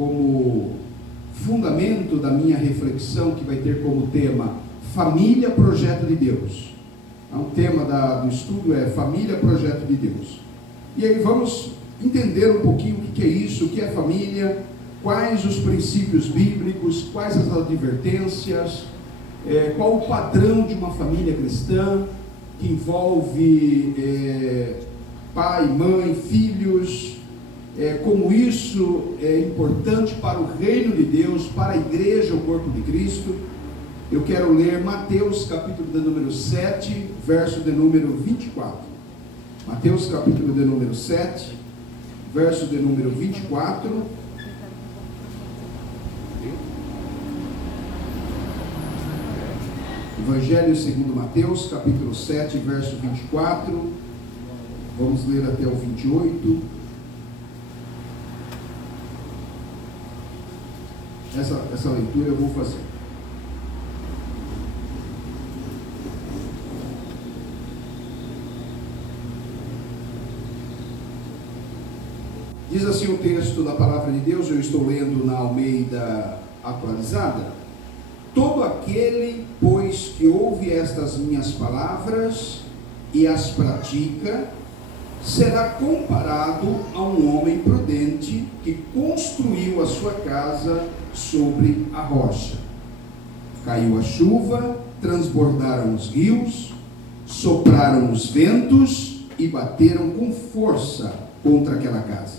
como fundamento da minha reflexão, que vai ter como tema Família, Projeto de Deus. O tema do estudo é Família, Projeto de Deus. E aí vamos entender um pouquinho o que é isso, o que é família, quais os princípios bíblicos, quais as advertências, qual o padrão de uma família cristã, que envolve pai, mãe, filhos, como isso é importante para o reino de Deus, para a igreja, o corpo de Cristo. Eu quero ler Mateus capítulo de número 7, verso de número 24. Mateus capítulo de número 7, verso de número 24. Evangelho segundo Mateus, capítulo 7, verso 24. Vamos ler até o 28. Essa leitura eu vou fazer. Diz assim o texto da palavra de Deus, eu estou lendo na Almeida atualizada. Todo aquele, pois, que ouve estas minhas palavras e as pratica, será comparado a um homem prudente que construiu a sua casa sobre a rocha. Caiu a chuva, transbordaram os rios, sopraram os ventos e bateram com força contra aquela casa.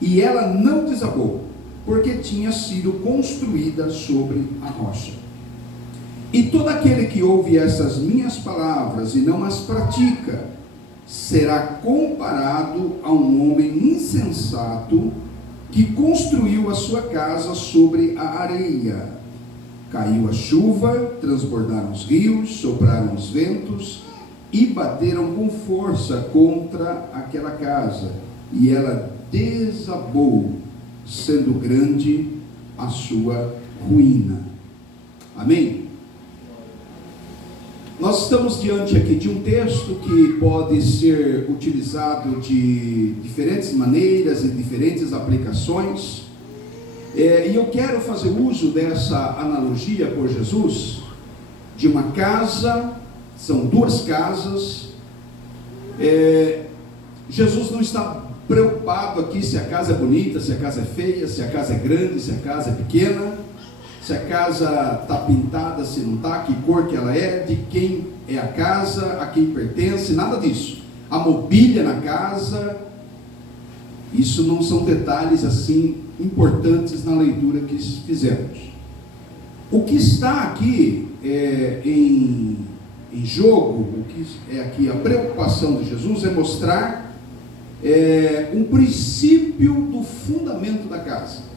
E ela não desabou, porque tinha sido construída sobre a rocha. E todo aquele que ouve essas minhas palavras e não as pratica, será comparado a um homem insensato que construiu a sua casa sobre a areia. Caiu a chuva, transbordaram os rios, sopraram os ventos e bateram com força contra aquela casa. E ela desabou, sendo grande a sua ruína. Amém? Nós estamos diante aqui de um texto que pode ser utilizado de diferentes maneiras e diferentes aplicações. E eu quero fazer uso dessa analogia por Jesus, de uma casa, são duas casas. Jesus não está preocupado aqui se a casa é bonita, se a casa é feia, se a casa é grande, se a casa é pequena, se a casa está pintada, se não está, que cor que ela é, de quem é a casa, a quem pertence, nada disso. A mobília na casa, isso não são detalhes assim importantes na leitura que fizemos. O que está aqui em jogo, o que é aqui a preocupação de Jesus é mostrar um princípio do fundamento da casa.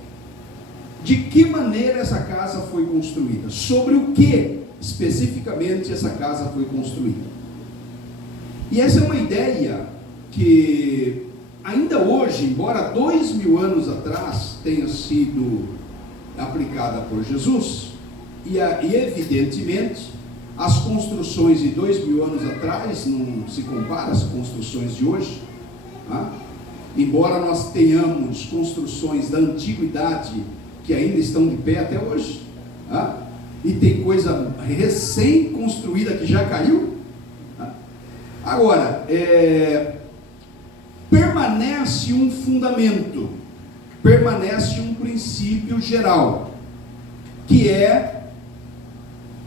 De que maneira essa casa foi construída? Sobre o que especificamente essa casa foi construída? E essa é uma ideia que ainda hoje, embora 2000 anos atrás tenha sido aplicada por Jesus, e evidentemente as construções de 2000 anos atrás não se compara às construções de hoje. Embora nós tenhamos construções da antiguidade que ainda estão de pé até hoje, e tem coisa recém-construída que já caiu. Agora, permanece um fundamento, permanece um princípio geral, que é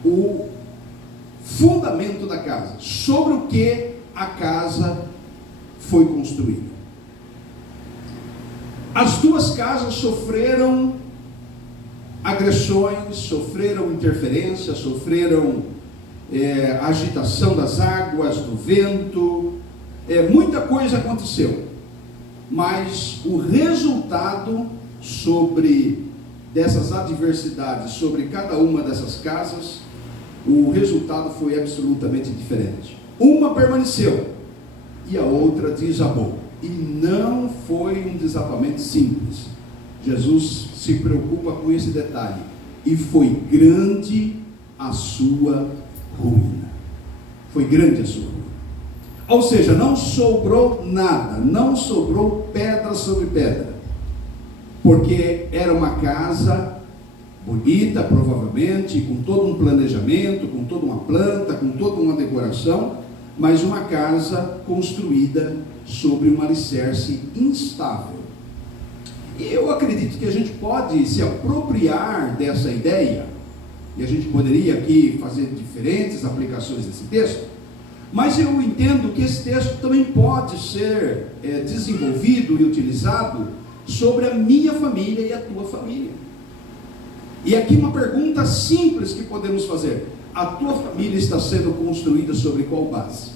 o fundamento da casa, sobre o que a casa foi construída. As duas casas sofreram agressões, sofreram interferência, sofreram agitação das águas, do vento, muita coisa aconteceu, mas o resultado dessas adversidades sobre cada uma dessas casas, o resultado foi absolutamente diferente. Uma permaneceu e a outra desabou, e não foi um desabamento simples. Jesus se preocupa com esse detalhe: e foi grande a sua ruína. Foi grande a sua ruína. Ou seja, não sobrou nada, não sobrou pedra sobre pedra. porque era uma casa bonita, provavelmente, com todo um planejamento, com toda uma planta, com toda uma decoração, mas uma casa construída sobre um alicerce instável. E eu acredito que a gente pode se apropriar dessa ideia, e a gente poderia aqui fazer diferentes aplicações desse texto, mas eu entendo que esse texto também pode ser desenvolvido e utilizado sobre a minha família e a tua família. E aqui uma pergunta simples que podemos fazer: a tua família está sendo construída sobre qual base?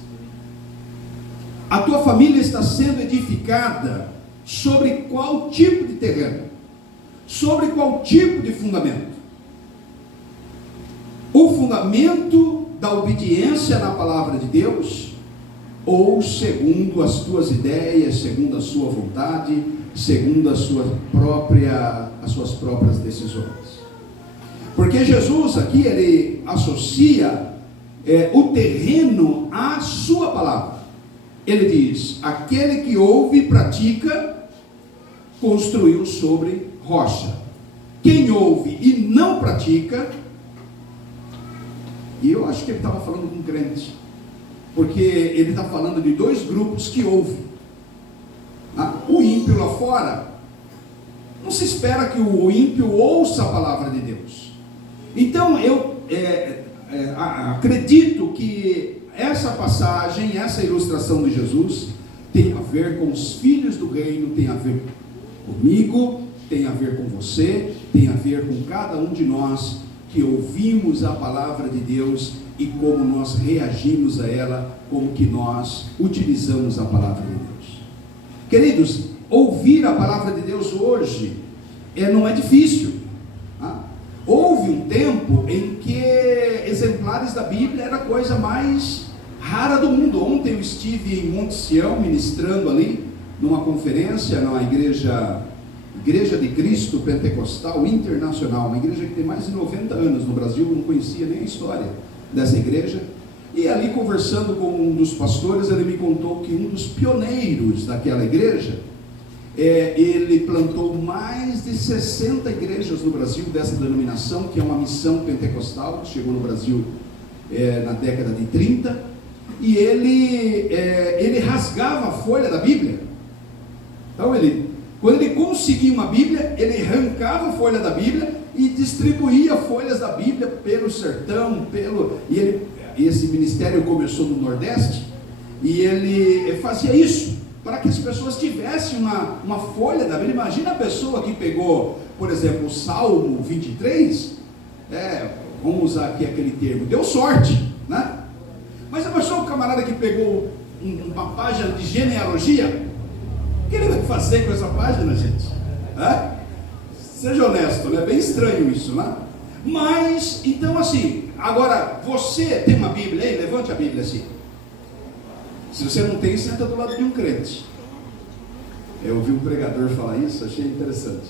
A tua família está sendo edificada sobre qual tipo de terreno? Sobre qual tipo de fundamento? O fundamento da obediência na palavra de Deus, ou segundo as tuas ideias, segundo a sua vontade, segundo as suas próprias decisões? Porque Jesus aqui, ele associa o terreno à sua palavra. Ele diz: aquele que ouve e pratica, construiu sobre rocha. Quem ouve e não pratica, e eu acho que ele estava falando com crente, porque ele está falando de dois grupos que ouvem. O ímpio lá fora, não se espera que o ímpio ouça a palavra de Deus. Então eu acredito que essa passagem, essa ilustração de Jesus, tem a ver com os filhos do reino, tem a ver comigo, tem a ver com você, tem a ver com cada um de nós que ouvimos a palavra de Deus e como nós reagimos a ela, como que nós utilizamos a palavra de Deus. Queridos, ouvir a palavra de Deus hoje não é difícil. Houve um tempo em que exemplares da Bíblia era a coisa mais rara do mundo. Ontem eu estive em Monte Sião ministrando ali, numa conferência na Igreja de Cristo Pentecostal Internacional, uma igreja que tem mais de 90 anos no Brasil. Eu não conhecia nem a história dessa igreja, e ali conversando com um dos pastores, ele me contou que um dos pioneiros daquela igreja, ele plantou mais de 60 igrejas no Brasil dessa denominação, que é uma missão pentecostal, que chegou no Brasil na década de 30, e ele rasgava a folha da Bíblia. Então quando ele conseguia uma Bíblia, ele arrancava a folha da Bíblia e distribuía folhas da Bíblia pelo sertão, e esse ministério começou no Nordeste, e ele fazia isso, para que as pessoas tivessem uma folha da Bíblia. Imagina a pessoa que pegou, por exemplo, o Salmo 23, vamos usar aqui aquele termo, deu sorte, né? Mas a pessoa, o camarada que pegou uma página de genealogia, o que ele vai fazer com essa página, gente? Seja honesto, né? Bem estranho isso, né? Mas, então assim, agora, você tem uma Bíblia aí? Levante a Bíblia assim. Se você não tem, senta do lado de um crente. Eu ouvi um pregador falar isso, achei interessante.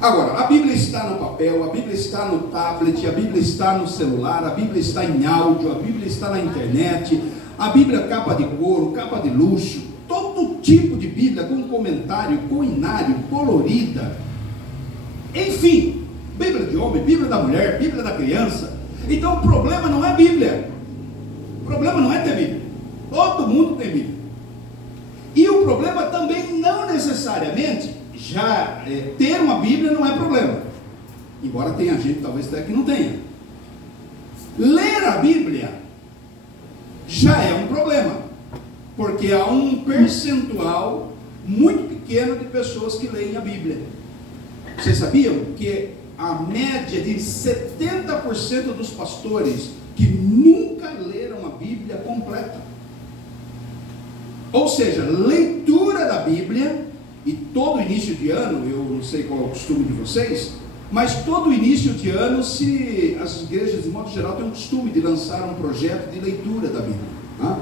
Agora, a Bíblia está no papel, a Bíblia está no tablet, a Bíblia está no celular, a Bíblia está em áudio, a Bíblia está na internet, a Bíblia capa de couro, capa de luxo, todo tipo de Bíblia, com comentário, com inário, colorida, enfim, Bíblia de homem, Bíblia da mulher, Bíblia da criança. Então o problema não é Bíblia, o problema não é ter Bíblia, todo mundo tem Bíblia. E o problema também não necessariamente, ter uma Bíblia não é problema, embora tenha gente talvez até que não tenha. Ler a Bíblia já é um problema, porque há um percentual muito pequeno de pessoas que leem a Bíblia. Vocês sabiam que a média de 70% dos pastores que nunca leram a Bíblia completa? Ou seja, leitura da Bíblia, e todo início de ano, eu não sei qual é o costume de vocês, mas todo início de ano, as igrejas de modo geral têm o costume de lançar um projeto de leitura da Bíblia,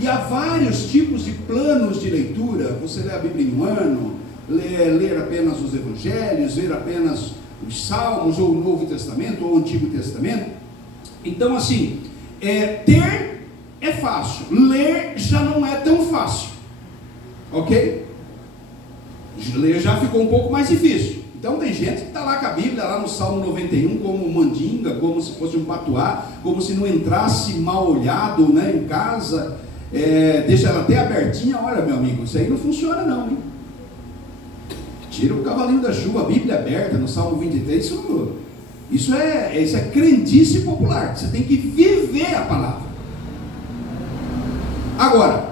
e há vários tipos de planos de leitura. Você lê a Bíblia em um ano, ler apenas os evangelhos, ler apenas os salmos, ou o Novo Testamento, ou o Antigo Testamento. Então assim, ter é fácil, ler já não é tão fácil, ok? Ler já ficou um pouco mais difícil. Então tem gente que está lá com a Bíblia, lá no Salmo 91, como mandinga, como se fosse um patuá, como se não entrasse mal olhado, né, em casa, deixa ela até abertinha. Olha, meu amigo, isso aí não funciona não, hein? Tira o cavalinho da chuva, a Bíblia aberta no Salmo 23, isso é crendice popular. Você tem que viver a palavra. Agora,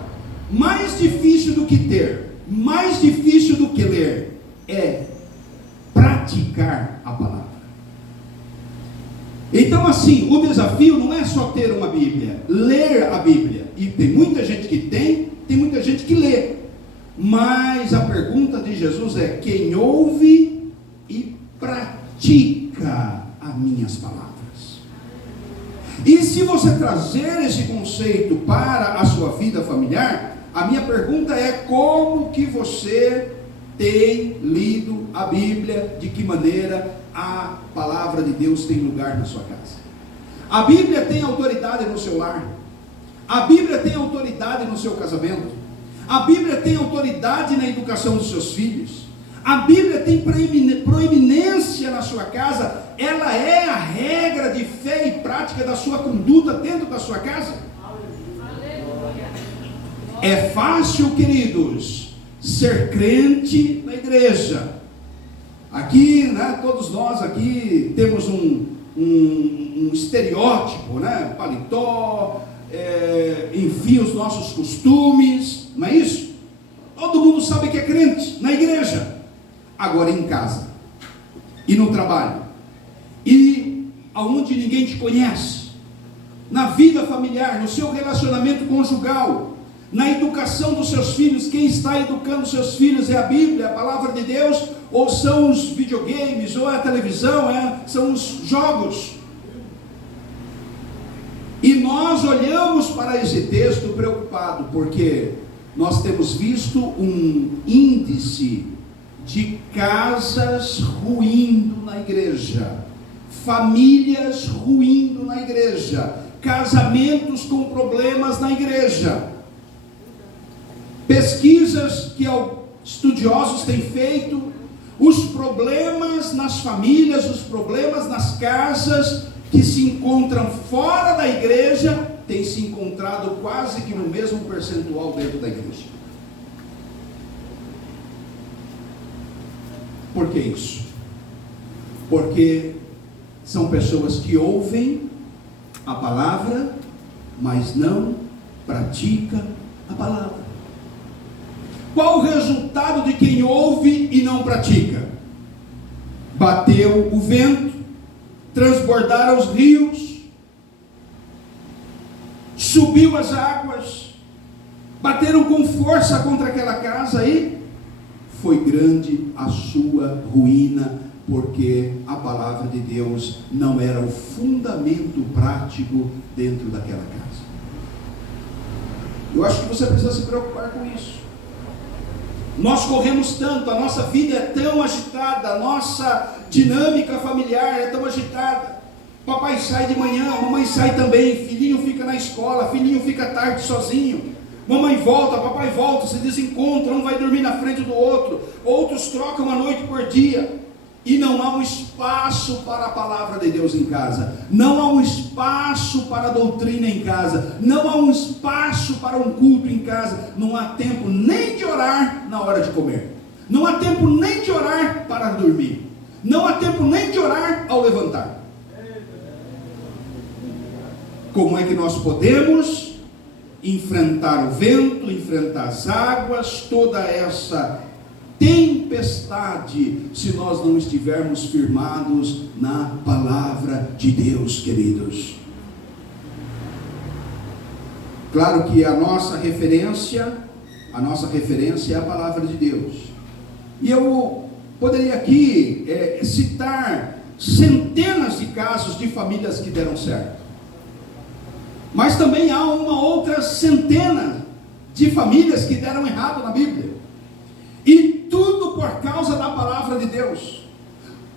mais difícil do que ter, mais difícil do que ler, é praticar a palavra. Então assim, o desafio não é só ter uma Bíblia, ler a Bíblia. E tem muita gente que tem muita gente que lê. Mas a pergunta de Jesus é: quem ouve e pratica as minhas palavras? E se você trazer esse conceito para a sua vida familiar, a minha pergunta é: como que você tem lido a Bíblia? De que maneira a palavra de Deus tem lugar na sua casa? A Bíblia tem autoridade no seu lar. A Bíblia tem autoridade no seu casamento. A Bíblia tem autoridade na educação dos seus filhos. A Bíblia tem proeminência na sua casa. Ela é a regra de fé e prática da sua conduta dentro da sua casa. É fácil, queridos, ser crente na igreja. Aqui, né, todos nós aqui temos um estereótipo, né, paletó, enfim, os nossos costumes, não é isso? Todo mundo sabe que é crente na igreja. Agora em casa, e no trabalho, e aonde ninguém te conhece, na vida familiar, no seu relacionamento conjugal, na educação dos seus filhos, quem está educando seus filhos é a Bíblia, a palavra de Deus, ou são os videogames, ou é a televisão, são os jogos? E nós olhamos para esse texto preocupado, porque nós temos visto um índice de casas ruindo na igreja, famílias ruindo na igreja, casamentos com problemas na igreja. Pesquisas que estudiosos têm feito, os problemas nas famílias, os problemas nas casas que se encontram fora da igreja, têm se encontrado quase que no mesmo percentual dentro da igreja. Por que isso? Porque são pessoas que ouvem a palavra, mas não praticam a palavra. Qual o resultado de quem ouve e não pratica? Bateu o vento, transbordaram os rios, subiu as águas, bateram com força contra aquela casa e foi grande a sua ruína, porque a palavra de Deus não era o fundamento prático dentro daquela casa. Eu acho que você precisa se preocupar com isso. Nós corremos tanto, a nossa vida é tão agitada, a nossa dinâmica familiar é tão agitada. Papai sai de manhã, mamãe sai também, filhinho fica na escola, filhinho fica tarde sozinho, mamãe volta, papai volta, se desencontram, um vai dormir na frente do outro, outros trocam a noite por dia, e não há um espaço para a palavra de Deus em casa, não há um espaço para a doutrina em casa, não há um espaço para um culto em casa, não há tempo nem de orar na hora de comer, não há tempo nem de orar para dormir, não há tempo nem de orar ao levantar. Como é que nós podemos enfrentar o vento, enfrentar as águas, toda essa tempestade, se nós não estivermos firmados na palavra de Deus, queridos? Claro que a nossa referência é a palavra de Deus. E eu poderia aqui citar centenas de casos de famílias que deram certo. Mas também há uma outra centena de famílias que deram errado na Bíblia. E tudo por causa da palavra de Deus.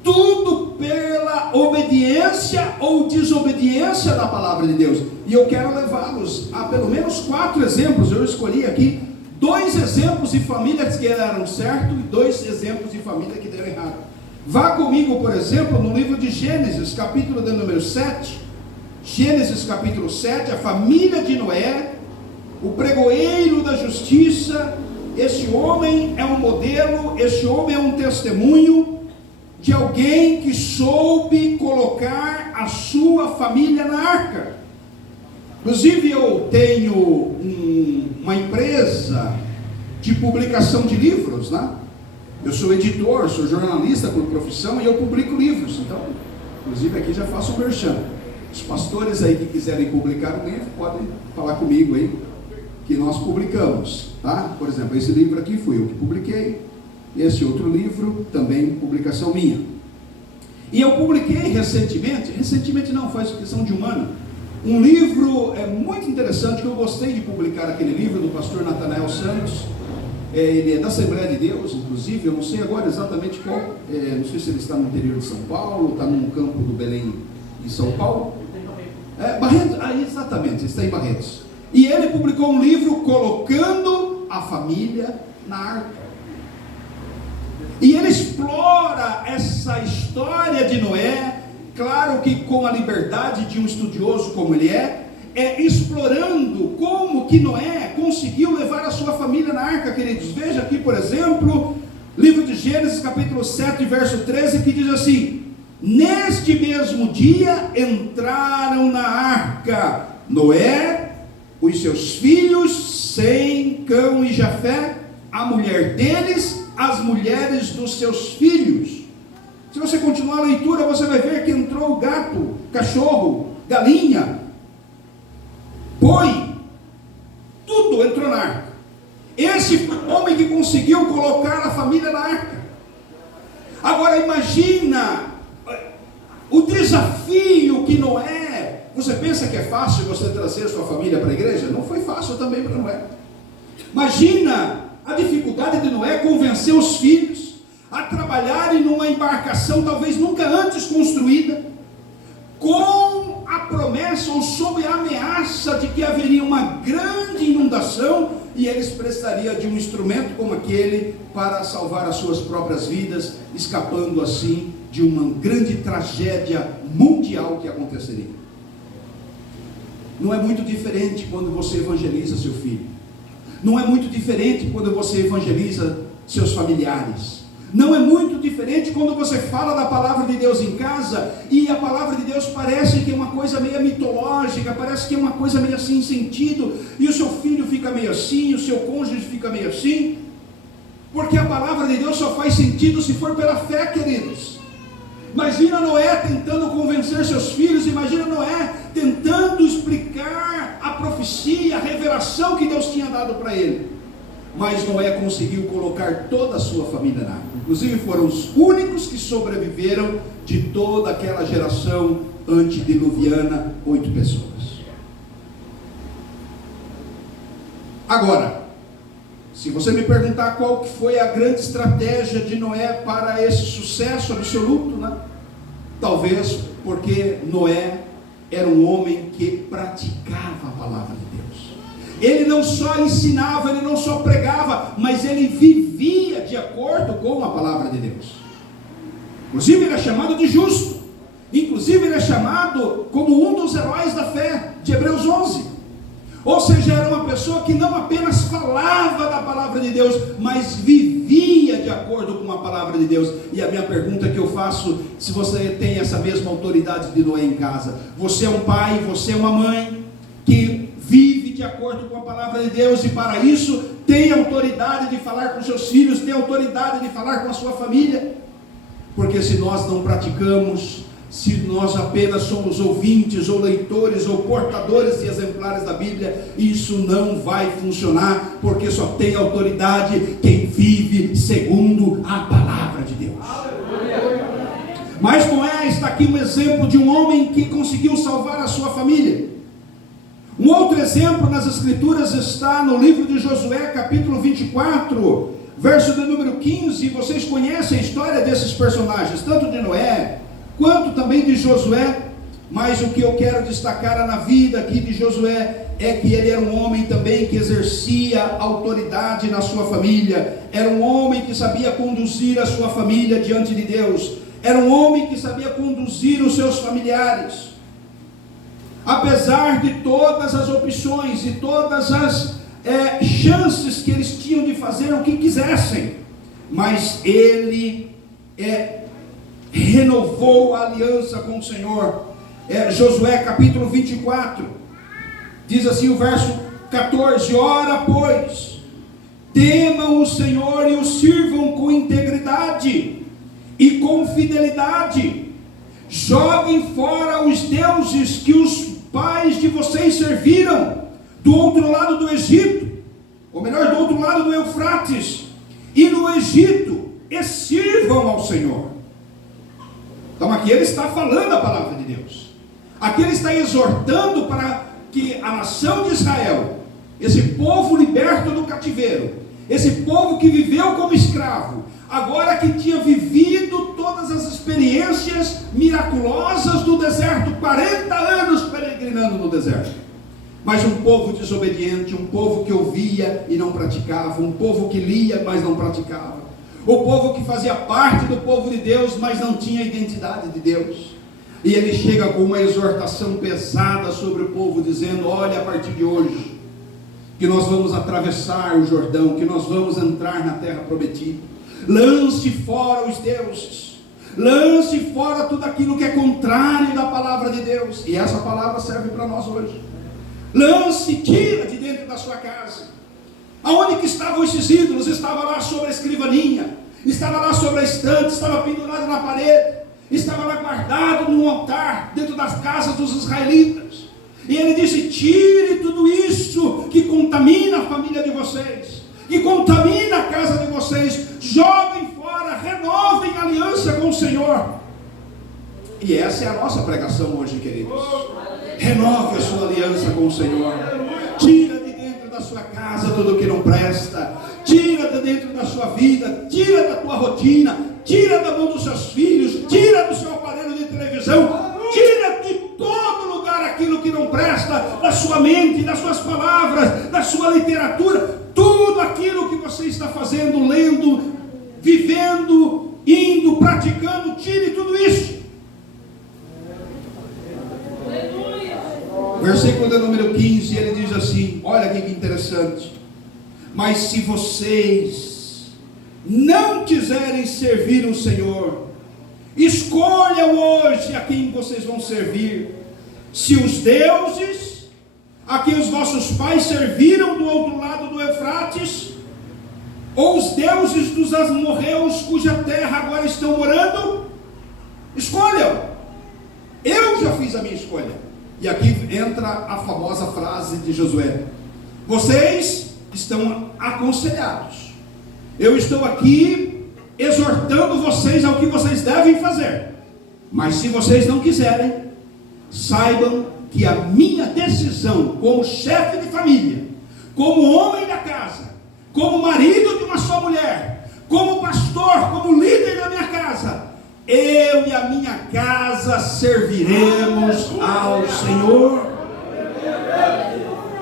Tudo pela obediência ou desobediência da palavra de Deus. E eu quero levá-los a pelo menos 4 exemplos. Eu escolhi aqui 2 exemplos de famílias que deram certo e 2 exemplos de família que deram errado. Vá comigo, por exemplo, no livro de Gênesis, capítulo de número 7. Gênesis capítulo 7, a família de Noé, o pregoeiro da justiça. Este homem é um modelo, este homem é um testemunho de alguém que soube colocar a sua família na arca. Inclusive eu tenho uma empresa de publicação de livros, né? Eu sou editor, sou jornalista por profissão e eu publico livros. Então, inclusive aqui já faço um merchan. Os pastores aí que quiserem publicar um livro, podem falar comigo aí, que nós publicamos, tá? Por exemplo, esse livro aqui fui eu que publiquei, esse outro livro também publicação minha. E eu publiquei recentemente não, faz questão de um ano, um livro muito interessante, que eu gostei de publicar aquele livro, do pastor Natanael Santos. Ele é da Assembleia de Deus, inclusive, eu não sei agora exatamente qual, não sei se ele está no interior de São Paulo, está num campo do Belém, em São Paulo. Barretos, exatamente, está em Barretos. E ele publicou um livro colocando a família na arca. E ele explora essa história de Noé, claro que com a liberdade de um estudioso como ele explorando como que Noé conseguiu levar a sua família na arca, queridos. Veja aqui, por exemplo, livro de Gênesis, capítulo 7, verso 13, que diz assim: neste mesmo dia entraram na arca Noé, os seus filhos, Sem, Cão e Jafé, a mulher deles, as mulheres dos seus filhos. Se você continuar a leitura, você vai ver que entrou gato, cachorro, galinha, boi, tudo entrou na arca. Esse foi o homem que conseguiu colocar a família na arca. Agora imagina o desafio que Noé. Você pensa que é fácil você trazer a sua família para a igreja? Não foi fácil também para Noé. Imagina a dificuldade de Noé convencer os filhos a trabalharem numa embarcação talvez nunca antes construída, com a promessa ou sob a ameaça de que haveria uma grande inundação e eles precisariam de um instrumento como aquele para salvar as suas próprias vidas, escapando assim de uma grande tragédia mundial que aconteceria. Não é muito diferente quando você evangeliza seu filho. Não é muito diferente quando você evangeliza seus familiares. Não é muito diferente quando você fala da palavra de Deus em casa e a palavra de Deus parece que é uma coisa meio mitológica, parece que é uma coisa meio assim, sem sentido, e o seu filho fica meio assim, o seu cônjuge fica meio assim, porque a palavra de Deus só faz sentido se for pela fé, queridos. Imagina Noé tentando convencer seus filhos, imagina Noé tentando explicar a profecia, a revelação que Deus tinha dado para ele. Mas Noé conseguiu colocar toda a sua família na arca. Inclusive foram os únicos que sobreviveram de toda aquela geração antediluviana, 8 pessoas. Agora, se você me perguntar qual que foi a grande estratégia de Noé para esse sucesso absoluto, né? Talvez porque Noé era um homem que praticava a palavra de Deus. Ele não só ensinava, ele não só pregava, mas ele vivia de acordo com a palavra de Deus. Inclusive ele é chamado de justo. Inclusive ele é chamado como um dos heróis da fé, de Hebreus 11. Ou seja, era uma pessoa que não apenas falava da palavra de Deus, mas vivia de acordo com a palavra de Deus. E a minha pergunta que eu faço, se você tem essa mesma autoridade de Noé em casa, você é um pai, você é uma mãe, que vive de acordo com a palavra de Deus, e para isso tem autoridade de falar com seus filhos, tem autoridade de falar com a sua família, porque se nós não praticamos, se nós apenas somos ouvintes, ou leitores, ou portadores de exemplares da Bíblia, isso não vai funcionar, porque só tem autoridade quem vive segundo a palavra de Deus. Mas Noé está aqui um exemplo de um homem que conseguiu salvar a sua família. Um outro exemplo nas Escrituras está no livro de Josué, capítulo 24, verso de número 15. Vocês conhecem a história desses personagens, tanto de Noé, quanto também de Josué. Mas o que eu quero destacar na vida aqui de Josué é que ele era um homem também que exercia autoridade na sua família, era um homem que sabia conduzir a sua família diante de Deus, era um homem que sabia conduzir os seus familiares. Apesar de todas as opções e todas as chances que eles tinham de fazer o que quisessem, mas ele renovou a aliança com o Senhor. Josué capítulo 24, diz assim o verso 14: ora pois, temam o Senhor e o sirvam com integridade e com fidelidade, joguem fora os deuses que os pais de vocês serviram do outro lado do Egito, ou melhor, do outro lado do Eufrates e no Egito, e sirvam ao Senhor. Então aqui ele está falando a palavra de Deus, aqui ele está exortando para que a nação de Israel, esse povo liberto do cativeiro, esse povo que viveu como escravo, agora que tinha vivido todas as experiências miraculosas do deserto, 40 anos peregrinando no deserto, mas um povo desobediente, um povo que ouvia e não praticava, um povo que lia, mas não praticava, o povo que fazia parte do povo de Deus, mas não tinha identidade de Deus. E ele chega com uma exortação pesada sobre o povo, dizendo: olha, a partir de hoje, que nós vamos atravessar o Jordão, que nós vamos entrar na terra prometida, lance fora os deuses, lance fora tudo aquilo que é contrário da palavra de Deus, e essa palavra serve para nós hoje. Lance, tira de dentro da sua casa. Aonde que estavam esses ídolos? Estava lá sobre a escrivaninha, estava lá sobre a estante, estava pendurado na parede, estava lá guardado num altar, dentro das casas dos israelitas. E ele disse: tire tudo isso que contamina a família de vocês, que contamina a casa de vocês, joguem fora, renovem a aliança com o Senhor. E essa é a nossa pregação hoje, queridos. Renove a sua aliança com o Senhor. Tira de dentro da sua casa tudo que não presta, tira de dentro da sua vida, tira da tua rotina, tira da mão dos seus filhos, tira do seu aparelho de televisão, tira de todo lugar aquilo que não presta, da sua mente, das suas palavras, da sua literatura, tudo aquilo que você está fazendo, lendo, vivendo, indo, praticando, tire tudo isso. Versículo de número 15, ele diz assim, olha aqui que interessante: mas se vocês não quiserem servir o Senhor, escolham hoje a quem vocês vão servir, se os deuses a quem os vossos pais serviram do outro lado do Eufrates, ou os deuses dos amorreus cuja terra agora estão morando. Escolham. Eu já fiz a minha escolha. E aqui entra a famosa frase de Josué: vocês estão aconselhados, eu estou aqui exortando vocês ao que vocês devem fazer, mas se vocês não quiserem, saibam que a minha decisão como chefe de família, como homem da casa, como marido de uma só mulher, como pastor, como líder da minha casa, eu e a minha casa serviremos ao Senhor.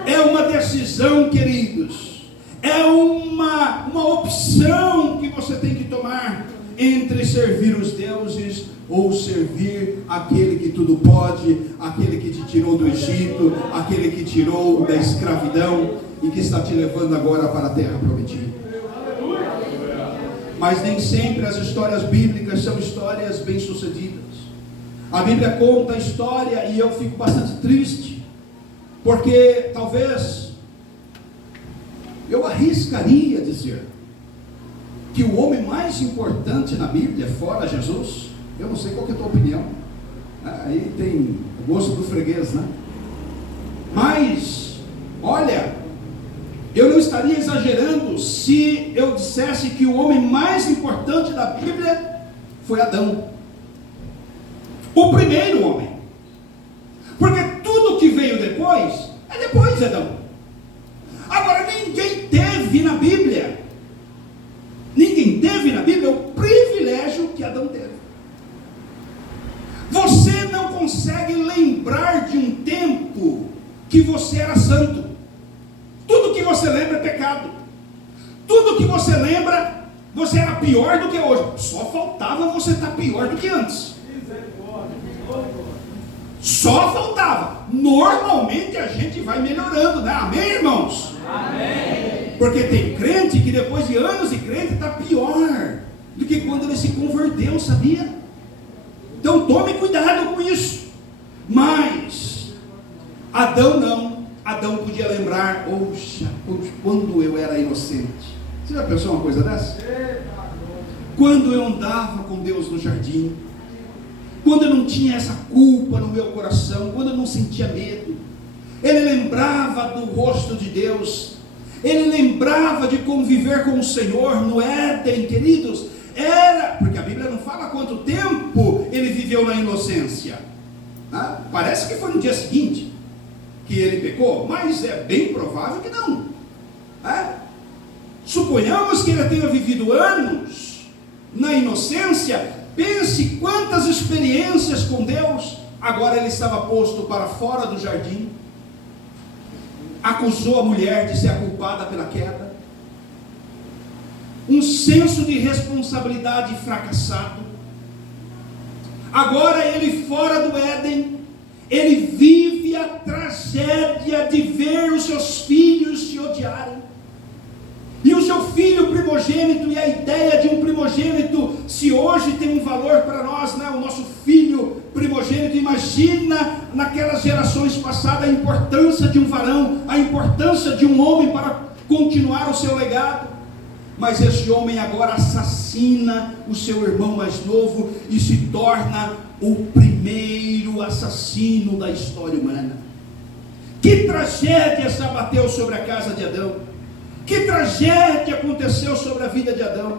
É uma decisão, queridos, é uma opção que você tem que tomar entre servir os deuses ou servir aquele que tudo pode, aquele que te tirou do Egito, aquele que tirou da escravidão e que está te levando agora para a terra prometida. Mas nem sempre as histórias bíblicas são histórias bem-sucedidas. A Bíblia conta a história e eu fico bastante triste, porque talvez eu arriscaria dizer que o homem mais importante na Bíblia, fora Jesus, eu não sei qual que é a tua opinião, aí tem o gosto do freguês, né? Mas, olha, eu não estaria exagerando se eu dissesse que o homem mais importante da Bíblia foi Adão, o primeiro homem, porque tudo que veio depois é depois de Adão. Agora, ninguém teve na Bíblia o privilégio que Adão teve. Você não consegue lembrar de um tempo que você era santo. Tudo que você lembra é pecado. Tudo que você lembra, você era pior do que hoje. Só faltava você estar pior do que antes. Só faltava. Normalmente a gente vai melhorando, né? Amém, irmãos? Amém. Porque tem crente que depois de anos de crente está pior do que quando ele se converteu, sabia? Então tome cuidado com isso. Mas Adão não. Adão podia lembrar, poxa, quando eu era inocente. Você já pensou uma coisa dessa? Quando eu andava com Deus no jardim, quando eu não tinha essa culpa no meu coração, quando eu não sentia medo, ele lembrava do rosto de Deus, ele lembrava de conviver com o Senhor no Éden, queridos. Era, porque a Bíblia não fala quanto tempo ele viveu na inocência. Parece que foi no dia seguinte que ele pecou, mas é bem provável que não. Suponhamos que ele tenha vivido anos na inocência. Pense quantas experiências com Deus. Agora ele estava posto para fora do jardim, acusou a mulher de ser a culpada pela queda, um senso de responsabilidade fracassado. Agora ele fora do Éden, ele vive a tragédia de ver os seus filhos se odiarem. E o seu filho primogênito, e a ideia de um primogênito, se hoje tem um valor para nós, né? O nosso filho primogênito, imagina naquelas gerações passadas a importância de um varão, a importância de um homem para continuar o seu legado. Mas esse homem agora assassina o seu irmão mais novo e se torna o primeiro assassino da história humana. Que tragédia se abateu sobre a casa de Adão. Que tragédia aconteceu sobre a vida de Adão.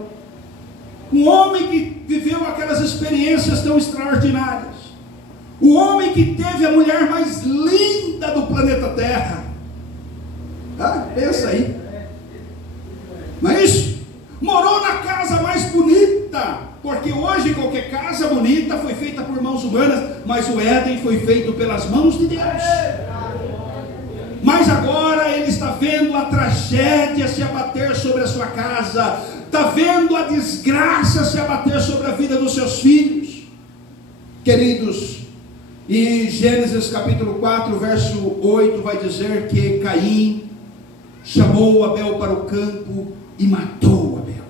Um homem que viveu aquelas experiências tão extraordinárias. O homem que teve a mulher mais linda do planeta Terra. Pensa aí. Não é isso? Morou na casa mais bonita. Porque hoje qualquer casa bonita foi feita por mãos humanas. Mas o Éden foi feito pelas mãos de Deus. Mas agora ele está vendo a tragédia se abater sobre a sua casa, está vendo a desgraça se abater sobre a vida dos seus filhos. Queridos, e Gênesis capítulo 4, verso 8 vai dizer que Caim chamou Abel para o campo e matou Abel.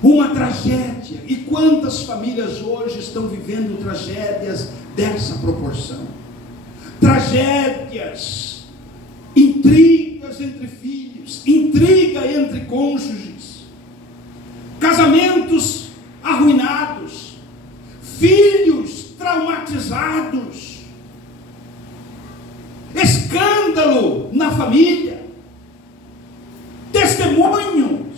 Uma tragédia. E quantas famílias hoje estão vivendo tragédias dessa proporção? Tragédias, intrigas entre filhos, intriga entre cônjuges, casamentos arruinados, filhos traumatizados, escândalo na família, testemunhos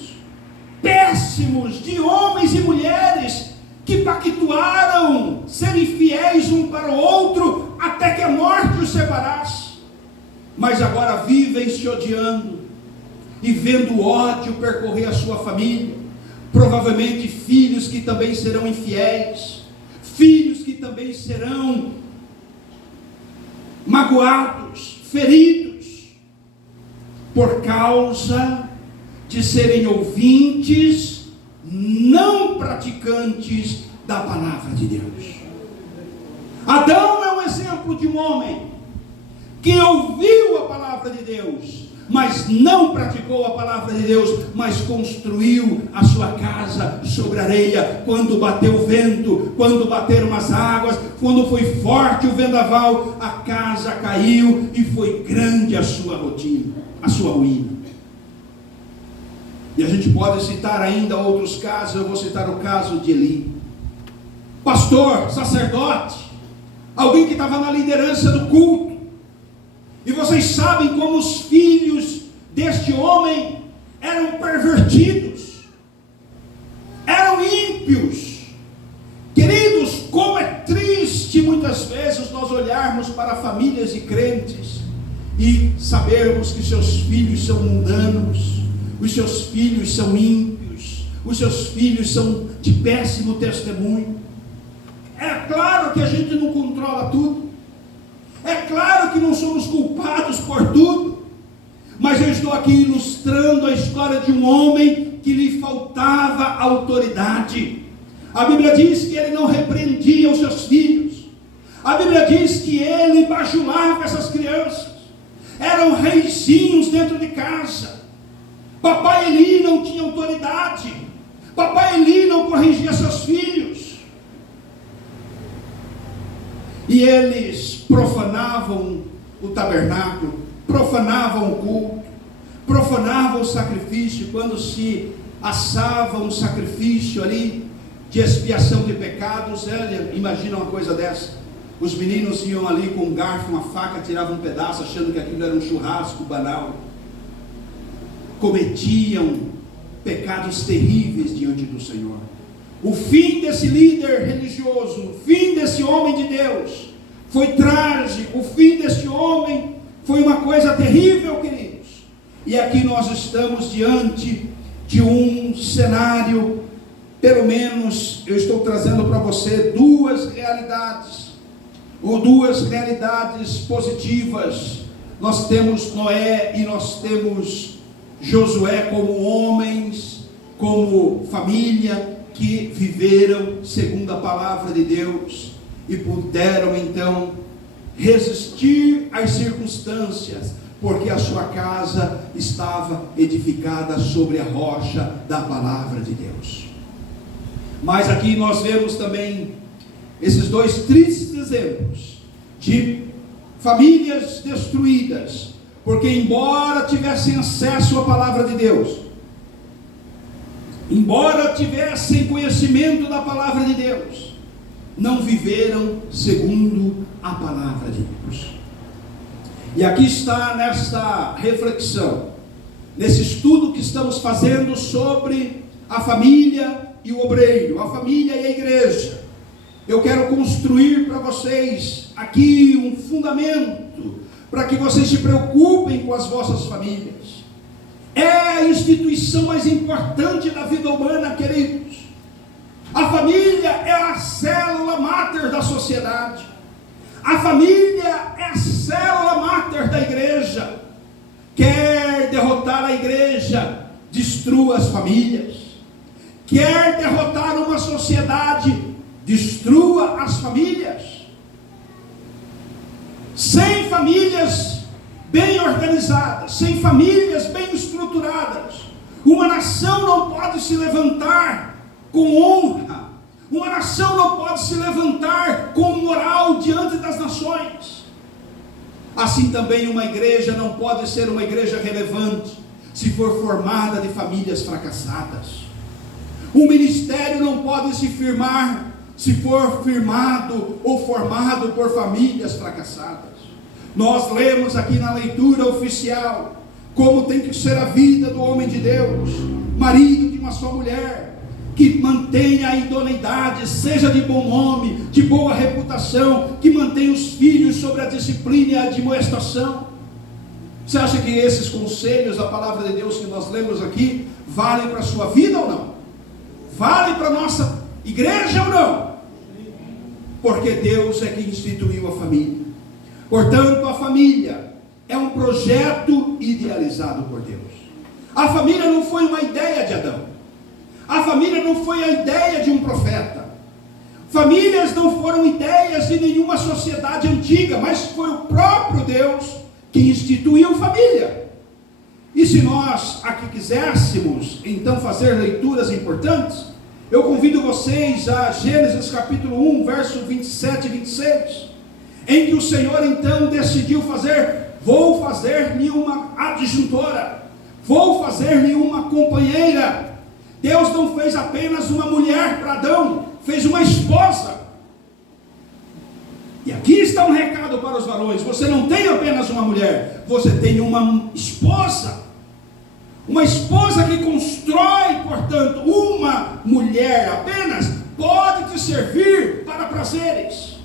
péssimos de homens e mulheres que pactuaram serem fiéis um para o outro até que a morte os separasse, mas agora vivem se odiando e vendo o ódio percorrer a sua família. Provavelmente filhos que também serão infiéis, filhos que também serão magoados, feridos, por causa de serem ouvintes, não praticantes da palavra de Deus. Adão é um exemplo de um homem que ouviu a palavra de Deus, mas não praticou a palavra de Deus, mas construiu a sua casa sobre areia. Quando bateu o vento, quando bateram as águas, quando foi forte o vendaval, a casa caiu e foi grande a sua rotina, a sua ruína. E a gente pode citar ainda outros casos. Eu vou citar o caso de Eli, pastor, sacerdote, alguém que estava na liderança do culto. E vocês sabem como os filhos deste homem eram pervertidos, eram ímpios. Queridos, como é triste muitas vezes nós olharmos para famílias de crentes e sabermos que seus filhos são mundanos, os seus filhos são ímpios, os seus filhos são de péssimo testemunho. É claro que a gente não controla tudo, É claro que não somos culpados por tudo, mas eu estou aqui ilustrando a história de um homem que lhe faltava autoridade. A Bíblia diz que ele não repreendia os seus filhos. A Bíblia diz que ele bajulava essas crianças. Eram reizinhos dentro de casa. Papai Eli não tinha autoridade. Papai Eli não corrigia seus filhos. E eles profanavam o tabernáculo, profanavam o culto, profanavam o sacrifício. Quando se assava um sacrifício ali de expiação de pecados, imagina uma coisa dessa. Os meninos iam ali com um garfo, uma faca, tiravam um pedaço, achando que aquilo era um churrasco banal. Cometiam pecados terríveis diante do Senhor. O fim desse líder religioso, o fim desse homem de Deus, foi trágico. O fim desse homem foi uma coisa terrível, queridos. E aqui nós estamos diante de um cenário, pelo menos eu estou trazendo para você duas realidades positivas. Nós temos Noé e nós temos Josué como homens, como família, que viveram segundo a palavra de Deus e puderam então resistir às circunstâncias, porque a sua casa estava edificada sobre a rocha da palavra de Deus. Mas aqui nós vemos também esses dois tristes exemplos de famílias destruídas, porque embora tivessem acesso à palavra de Deus, embora tivessem conhecimento da palavra de Deus, não viveram segundo a palavra de Deus. E aqui está nesta reflexão, nesse estudo que estamos fazendo sobre a família e o obreiro, a família e a igreja. Eu quero construir para vocês aqui um fundamento, para que vocês se preocupem com as vossas famílias. É a instituição mais importante da vida humana, queridos. A família é a célula máter da sociedade. A família é a célula máter da igreja. Quer derrotar a igreja, destrua as famílias. Quer derrotar uma sociedade, destrua as famílias. Sem famílias bem organizadas, sem famílias bem estruturadas, uma nação não pode se levantar com honra, uma nação não pode se levantar com moral diante das nações. Assim também uma igreja não pode ser uma igreja relevante se for formada de famílias fracassadas. Um ministério não pode se firmar se for firmado ou formado por famílias fracassadas. Nós lemos aqui na leitura oficial como tem que ser a vida do homem de Deus, marido de uma só mulher, que mantenha a idoneidade, seja de bom nome, de boa reputação, que mantenha os filhos sobre a disciplina e a admoestação. Você acha que esses conselhos da palavra de Deus que nós lemos aqui valem para a sua vida ou não? Valem para a nossa igreja ou não? Porque Deus é que instituiu a família. Portanto, a família é um projeto idealizado por Deus. A família não foi uma ideia de Adão. A família não foi a ideia de um profeta. Famílias não foram ideias de nenhuma sociedade antiga, mas foi o próprio Deus que instituiu família. E se nós aqui quiséssemos então fazer leituras importantes, eu convido vocês a Gênesis capítulo 1, verso 27 e 26, em que o Senhor então decidiu vou fazer-lhe uma adjuntora, vou fazer-lhe uma companheira. Deus não fez apenas uma mulher para Adão, fez uma esposa. E aqui está um recado para os varões: você não tem apenas uma mulher, você tem uma esposa. Uma esposa que constrói, portanto, uma mulher apenas pode te servir para prazeres.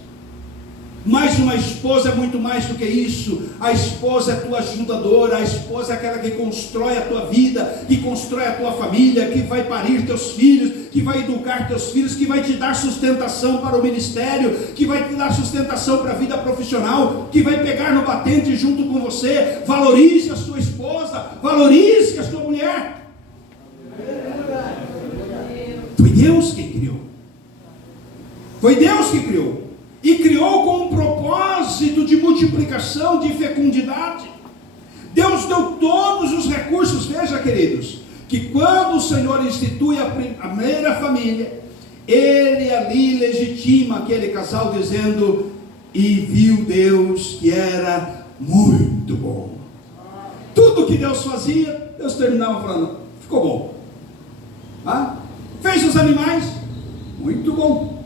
Mas uma esposa é muito mais do que isso. A esposa é tua ajudadora, a esposa é aquela que constrói a tua vida, que constrói a tua família, que vai parir teus filhos, que vai educar teus filhos, que vai te dar sustentação para o ministério, que vai te dar sustentação para a vida profissional, que vai pegar no batente junto com você. Valorize a sua esposa, valorize a sua mulher. Foi Deus quem criou. Foi Deus que criou. E criou com um propósito de multiplicação, de fecundidade. Deus deu todos os recursos. Veja, queridos, que quando o Senhor institui a primeira família, Ele ali legitima aquele casal dizendo: e viu Deus que era muito bom. Tudo que Deus fazia, Deus terminava falando: ficou bom. Fez os animais, muito bom.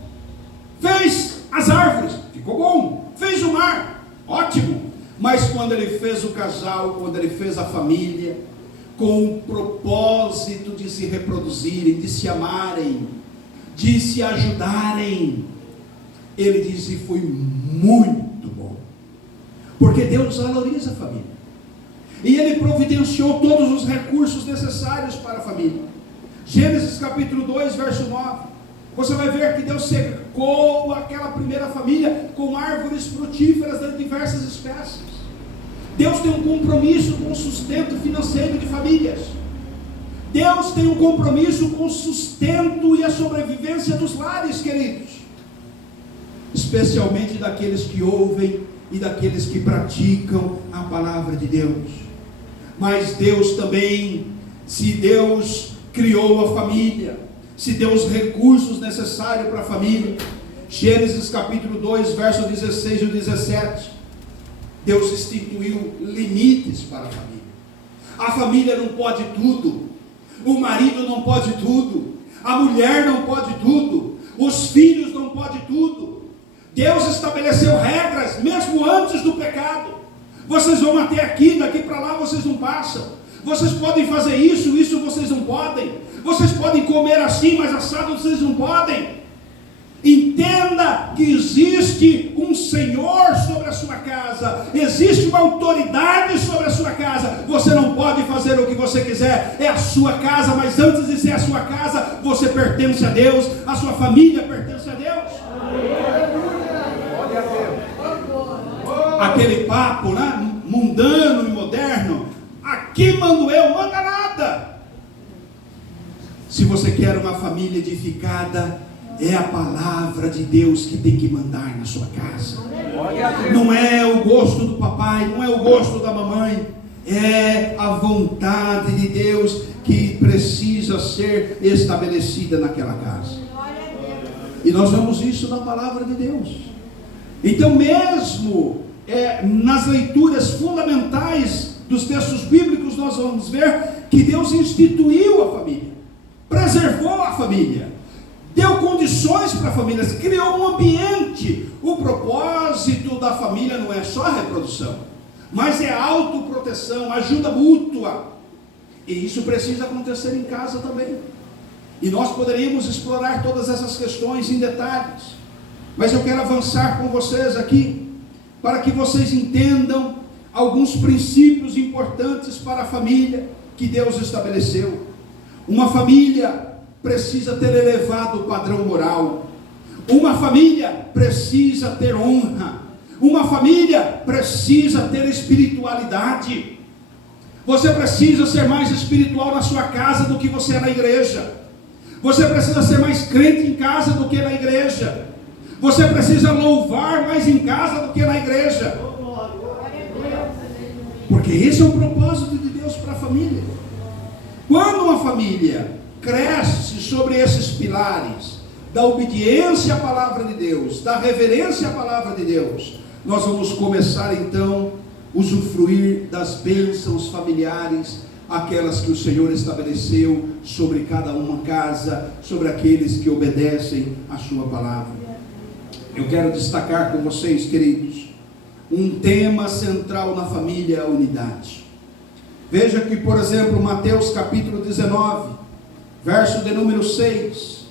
Fez as árvores, ficou bom. Fez o mar, ótimo. Mas quando Ele fez o casal, quando Ele fez a família, com o propósito de se reproduzirem, de se amarem, de se ajudarem, Ele disse: foi muito bom. Porque Deus valoriza a família. E Ele providenciou todos os recursos necessários para a família. Gênesis capítulo 2, verso 9. Você vai ver que Deus cercou aquela primeira família com árvores frutíferas de diversas espécies. Deus tem um compromisso com o sustento financeiro de famílias. Deus tem um compromisso com o sustento e a sobrevivência dos lares, queridos. Especialmente daqueles que ouvem e daqueles que praticam a palavra de Deus. Mas Deus também, se Deus criou a família, se deu os recursos necessários para a família, Gênesis capítulo 2, verso 16 e 17, Deus instituiu limites para a família. A família não pode tudo, o marido não pode tudo, a mulher não pode tudo, os filhos não podem tudo. Deus estabeleceu regras mesmo antes do pecado. Vocês vão até aqui, daqui para lá vocês não passam. Vocês podem fazer isso, isso vocês não podem. Vocês podem comer assim, mas assado vocês não podem. Entenda que existe um Senhor sobre a sua casa, existe uma autoridade sobre a sua casa. Você não pode fazer o que você quiser, é a sua casa, mas antes de ser a sua casa, você pertence a Deus, a sua família pertence a Deus. Aquele papo, né, mundano e moderno: aqui mando eu, manda nada. Se você quer uma família edificada, é a palavra de Deus que tem que mandar na sua casa. Não é o gosto do papai, não é o gosto da mamãe, é a vontade de Deus que precisa ser estabelecida naquela casa. E nós vemos isso na palavra de Deus. Então, mesmo nas leituras fundamentais dos textos bíblicos, nós vamos ver que Deus instituiu a família, preservou a família, deu condições para a família, criou um ambiente. O propósito da família não é só a reprodução, mas é a autoproteção, ajuda mútua. E isso precisa acontecer em casa também. E nós poderíamos explorar todas essas questões em detalhes, mas eu quero avançar com vocês aqui, para que vocês entendam alguns princípios importantes para a família que Deus estabeleceu. Uma família precisa ter elevado padrão moral. Uma família precisa ter honra. Uma família precisa ter espiritualidade. Você precisa ser mais espiritual na sua casa do que você é na igreja. Você precisa ser mais crente em casa do que na igreja. Você precisa louvar mais em casa do que na igreja. Porque esse é o propósito de Deus para a família. Quando uma família cresce sobre esses pilares da obediência à palavra de Deus, da reverência à palavra de Deus, nós vamos começar então a usufruir das bênçãos familiares, aquelas que o Senhor estabeleceu sobre cada uma casa, sobre aqueles que obedecem à sua palavra. Eu quero destacar com vocês, queridos, um tema central na família: é a unidade. Veja que, por exemplo, Mateus capítulo 19, verso de número 6,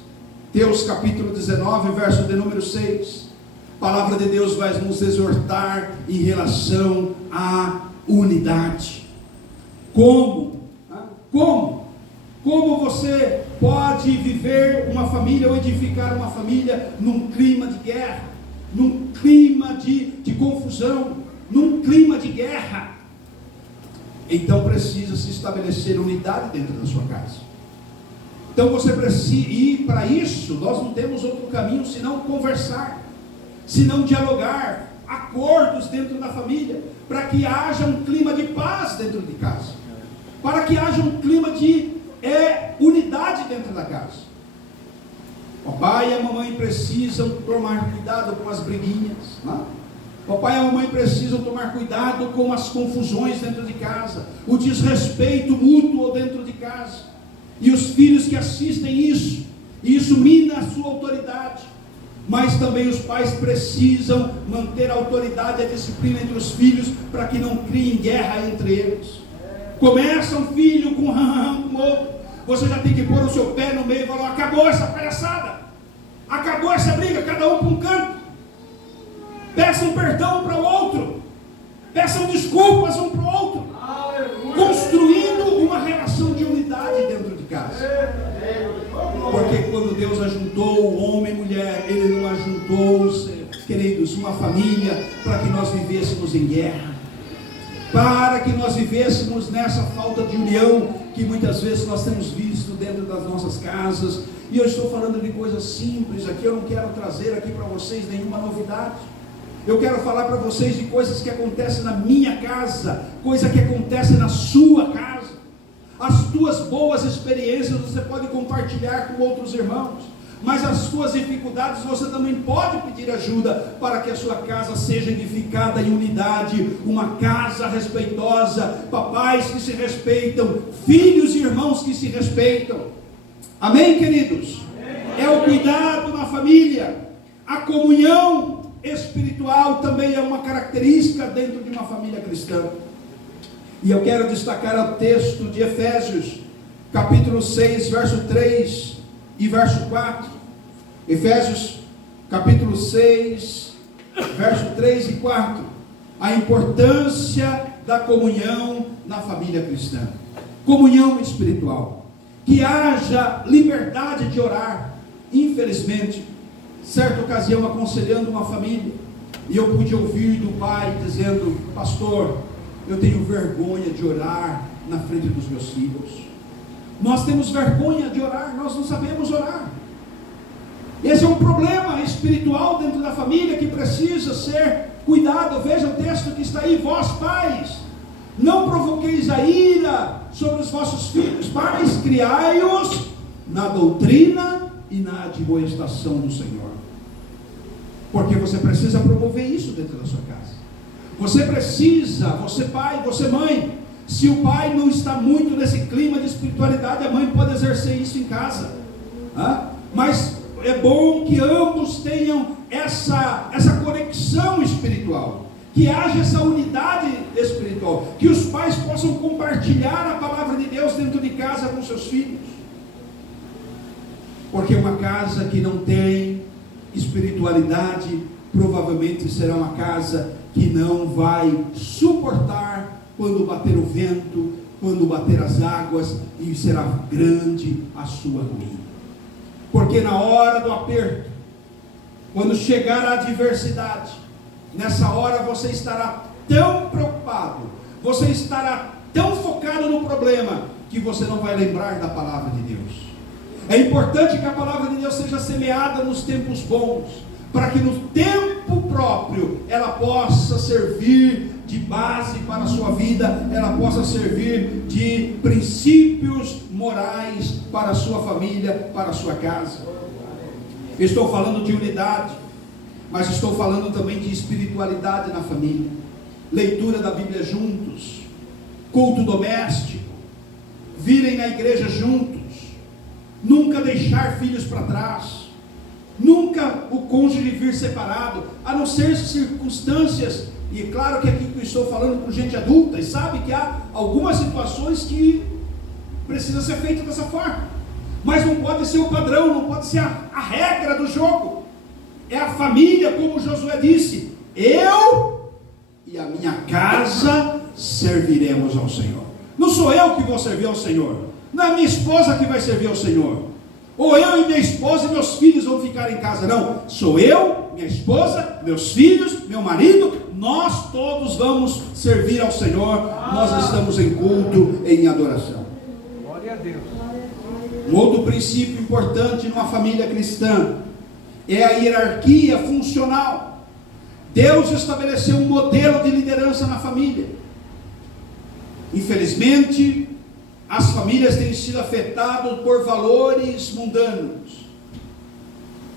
Mateus capítulo 19, verso de número 6, a palavra de Deus vai nos exortar em relação à unidade. Como você pode viver uma família ou edificar uma família num clima de guerra, num clima de confusão, num clima de guerra. Então precisa se estabelecer unidade dentro da sua casa. Então você precisa, e para isso nós não temos outro caminho senão conversar, senão dialogar, acordos dentro da família, para que haja um clima de paz dentro de casa, para que haja um clima de unidade dentro da casa. O pai e a mamãe precisam tomar cuidado com as briguinhas, né? O pai e a mamãe precisam tomar cuidado com as confusões dentro de casa, o desrespeito mútuo dentro de casa, e os filhos que assistem isso, e isso mina a sua autoridade. Mas também os pais precisam manter a autoridade e a disciplina entre os filhos, para que não criem guerra entre eles. Começa um filho com com o outro, você já tem que pôr o seu pé no meio e falar: acabou essa palhaçada, acabou essa briga, cada um para um canto. Peçam perdão para o outro, peçam desculpas um para o outro, construindo uma relação de unidade dentro de casa. Porque quando Deus ajuntou o homem e mulher, Ele não ajuntou, queridos, uma família para que nós vivêssemos em guerra, para que nós vivêssemos nessa falta de união que muitas vezes nós temos visto dentro das nossas casas. E eu estou falando de coisas simples aqui, eu não quero trazer aqui para vocês nenhuma novidade. Eu quero falar para vocês de coisas que acontecem na minha casa, coisa que acontece na sua casa. As tuas boas experiências você pode compartilhar com outros irmãos, mas as suas dificuldades você também pode pedir ajuda, para que a sua casa seja edificada em unidade, uma casa respeitosa, papais que se respeitam, filhos e irmãos que se respeitam. Amém, queridos? É o cuidado na família. A comunhão espiritual também é uma característica dentro de uma família cristã. E eu quero destacar o texto de Efésios, capítulo 6, verso 3 e verso 4. Efésios, capítulo 6, verso 3 e 4. A importância da comunhão na família cristã. Comunhão espiritual. Que haja liberdade de orar. Infelizmente, certa ocasião, aconselhando uma família, e eu pude ouvir do pai dizendo: pastor, eu tenho vergonha de orar na frente dos meus filhos. Nós temos vergonha de orar, nós não sabemos orar. Esse é um problema espiritual dentro da família que precisa ser cuidado. Veja o texto que está aí: vós pais, não provoqueis a ira sobre os vossos filhos, pais, criai-os na doutrina e na admoestação do Senhor. Porque você precisa promover isso dentro da sua casa. Você precisa, você pai, você mãe, se o pai não está muito nesse clima de espiritualidade, a mãe pode exercer isso em casa. Mas é bom que ambos tenham essa conexão espiritual, que haja essa unidade espiritual, que os pais possam compartilhar a palavra de Deus dentro de casa com seus filhos. Porque uma casa que não tem espiritualidade provavelmente será uma casa que não vai suportar quando bater o vento, quando bater as águas, e será grande a sua ruína. Porque na hora do aperto, quando chegar a adversidade, nessa hora você estará tão preocupado, você estará tão focado no problema, que você não vai lembrar da palavra de Deus. É importante que a palavra de Deus seja semeada nos tempos bons, para que no tempo próprio ela possa servir de base para a sua vida, ela possa servir de princípios morais para a sua família, para a sua casa. Estou falando de unidade, mas estou falando também de espiritualidade na família. Leitura da Bíblia juntos, culto doméstico, virem na igreja juntos, nunca deixar filhos para trás, nunca o cônjuge vir separado, a não ser circunstâncias, e claro que aqui eu estou falando com gente adulta, e sabe que há algumas situações que precisa ser feito dessa forma, mas não pode ser o padrão, não pode ser a regra do jogo. É a família, como Josué disse: eu e a minha casa serviremos ao Senhor. Não sou eu que vou servir ao Senhor, não é minha esposa que vai servir ao Senhor, ou eu e minha esposa e meus filhos vão ficar em casa. Não, sou eu, minha esposa, meus filhos, meu marido, nós todos vamos servir ao Senhor. Nós estamos em culto, em adoração. Glória a Deus. Um outro princípio importante numa família cristã é a hierarquia funcional. Deus estabeleceu um modelo de liderança na família. Infelizmente, as famílias têm sido afetadas por valores mundanos.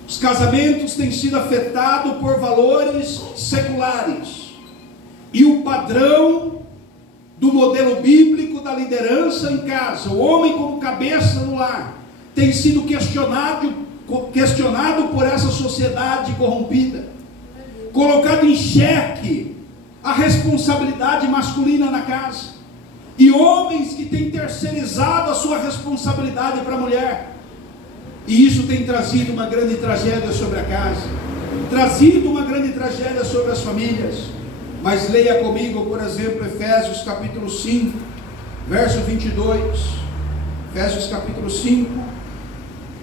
Os casamentos têm sido afetados por valores seculares. E o padrão do modelo bíblico da liderança em casa, o homem como cabeça no lar, tem sido questionado por essa sociedade corrompida, colocado em xeque a responsabilidade masculina na casa, e homens que têm terceirizado a sua responsabilidade para a mulher, e isso tem trazido uma grande tragédia sobre a casa, trazido uma grande tragédia sobre as famílias. Mas leia comigo, por exemplo, Efésios capítulo 5, verso 22, Efésios capítulo 5,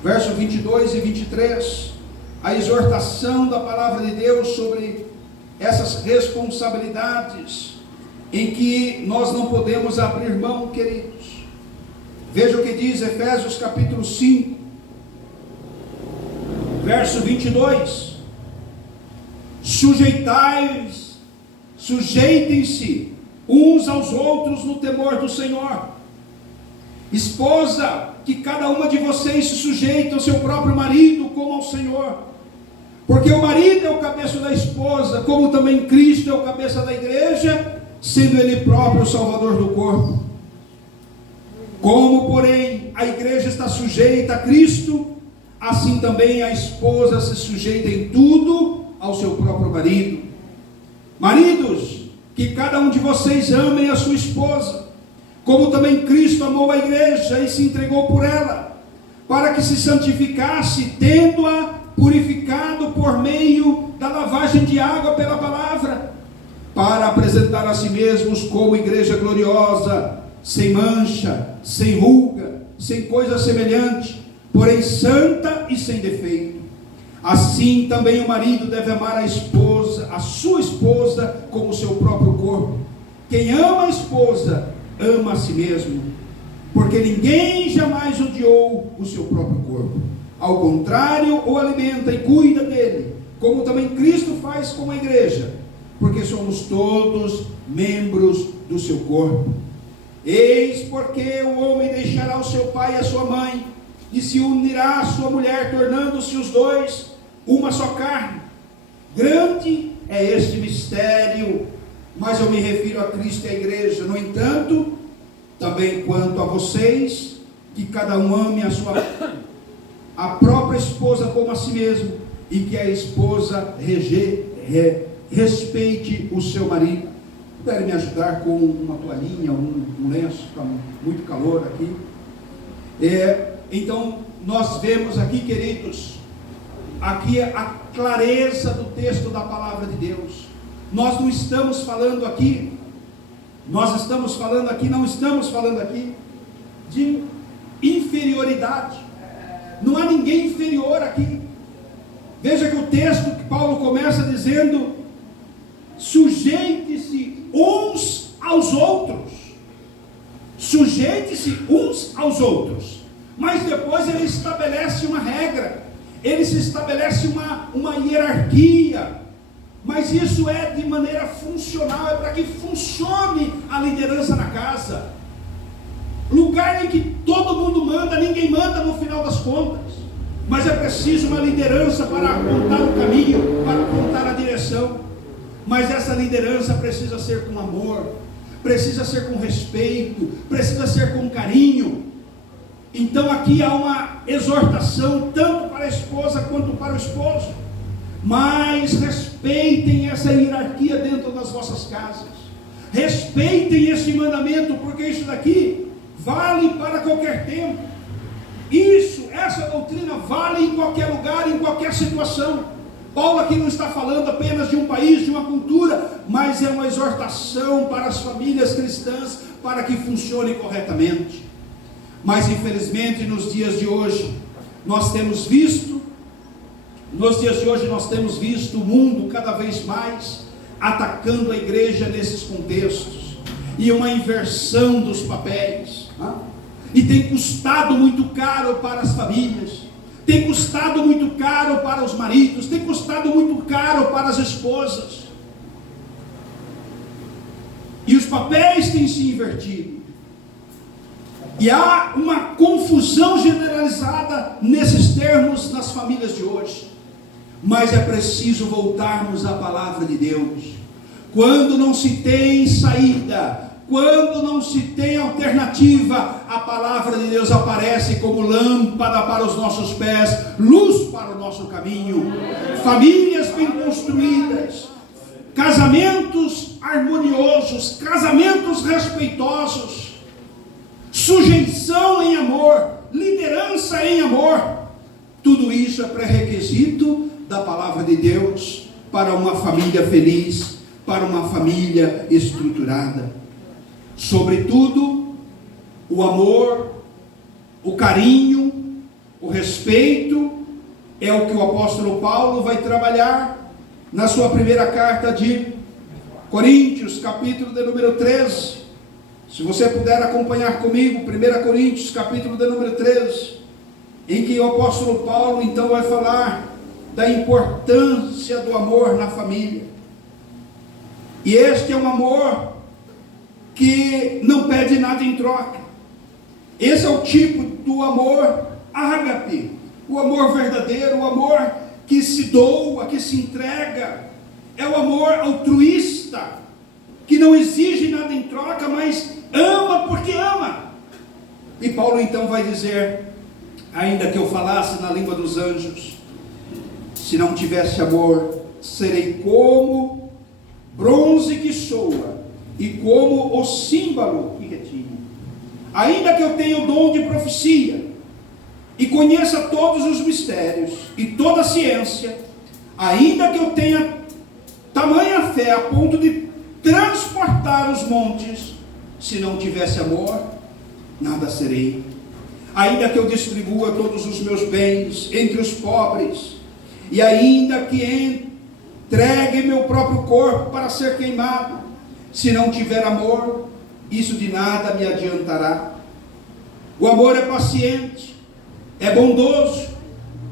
verso 22 e 23, a exortação da palavra de Deus sobre essas responsabilidades em que nós não podemos abrir mão, queridos. Veja o que diz Efésios capítulo 5, verso 22, sujeitem-se uns aos outros no temor do Senhor. Esposa, que cada uma de vocês se sujeite ao seu próprio marido como ao Senhor, porque o marido é o cabeça da esposa, como também Cristo é o cabeça da igreja, sendo Ele próprio o Salvador do corpo. Como, porém, a igreja está sujeita a Cristo, assim também a esposa se sujeita em tudo ao seu próprio marido. Maridos, que cada um de vocês amem a sua esposa, como também Cristo amou a igreja e se entregou por ela, para que se santificasse, tendo-a purificado por meio da lavagem de água pela palavra, para apresentar a si mesmos como igreja gloriosa, sem mancha, sem ruga, sem coisa semelhante, porém santa e sem defeito. Assim também o marido deve amar a esposa, a sua esposa, como o seu próprio corpo. Quem ama a esposa, ama a si mesmo, porque ninguém jamais odiou o seu próprio corpo. Ao contrário, o alimenta e cuida dele, como também Cristo faz com a igreja, porque somos todos membros do seu corpo. Eis porque o homem deixará o seu pai e a sua mãe, e se unirá à sua mulher, tornando-se os dois uma só carne. Grande é este mistério, mas eu me refiro a Cristo e à igreja. No entanto, também quanto a vocês, que cada um ame a própria esposa como a si mesmo, e que a esposa respeite o seu marido. Puderem me ajudar com uma toalhinha, um lenço, está muito calor aqui. Então, nós vemos aqui, queridos, aqui a clareza do texto da palavra de Deus. Nós não estamos falando aqui, não estamos falando aqui de inferioridade. Não há ninguém inferior aqui. Veja que o texto que Paulo começa dizendo: sujeite-se uns aos outros. Sujeite-se uns aos outros. Mas depois ele estabelece uma regra, ele se estabelece uma hierarquia, mas isso é de maneira funcional, é para que funcione a liderança na casa. Lugar em que todo mundo manda, ninguém manda no final das contas, mas é preciso uma liderança para apontar o caminho, para apontar a direção. Mas essa liderança precisa ser com amor, precisa ser com respeito, precisa ser com carinho. Então aqui há uma exortação tanto para a esposa quanto para o esposo: mas respeitem essa hierarquia dentro das vossas casas, respeitem esse mandamento, porque isso daqui vale para qualquer tempo. Essa doutrina vale em qualquer lugar, em qualquer situação. Paulo aqui não está falando apenas de um país, de uma cultura, mas é uma exortação para as famílias cristãs, para que funcione corretamente. Mas infelizmente nos dias de hoje, Nós temos visto, nos dias de hoje nós temos visto o mundo cada vez mais atacando a igreja nesses contextos, e uma inversão dos papéis, e tem custado muito caro para as famílias, tem custado muito caro para os maridos, tem custado muito caro para as esposas, e os papéis têm se invertido, e há uma confusão generalizada nesses termos nas famílias de hoje. Mas é preciso voltarmos à palavra de Deus. Quando não se tem saída, quando não se tem alternativa, a palavra de Deus aparece como lâmpada para os nossos pés, luz para o nosso caminho. Famílias bem construídas, casamentos harmoniosos, casamentos respeitosos, sujeição em amor, liderança em amor, tudo isso é pré-requisito da palavra de Deus para uma família feliz, para uma família estruturada. Sobretudo, o amor, o carinho, o respeito, é o que o apóstolo Paulo vai trabalhar na sua primeira carta de Coríntios, capítulo de número 13. Se você puder acompanhar comigo, 1 Coríntios, capítulo de número 13, em que o apóstolo Paulo então vai falar da importância do amor na família. E este é um amor que não pede nada em troca. Esse é o tipo do amor ágape, o amor verdadeiro, o amor que se doa, que se entrega. É o amor altruísta, que não exige nada em troca, mas ama porque ama. E Paulo então vai dizer: ainda que eu falasse na língua dos anjos, se não tivesse amor, serei como bronze que soa, e como o símbolo que retinha. Ainda que eu tenha o dom de profecia, e conheça todos os mistérios, e toda a ciência, ainda que eu tenha tamanha fé a ponto de transportar os montes, se não tivesse amor, nada serei. Ainda que eu distribua todos os meus bens entre os pobres, e ainda que entregue meu próprio corpo para ser queimado, se não tiver amor, isso de nada me adiantará. O amor é paciente, é bondoso,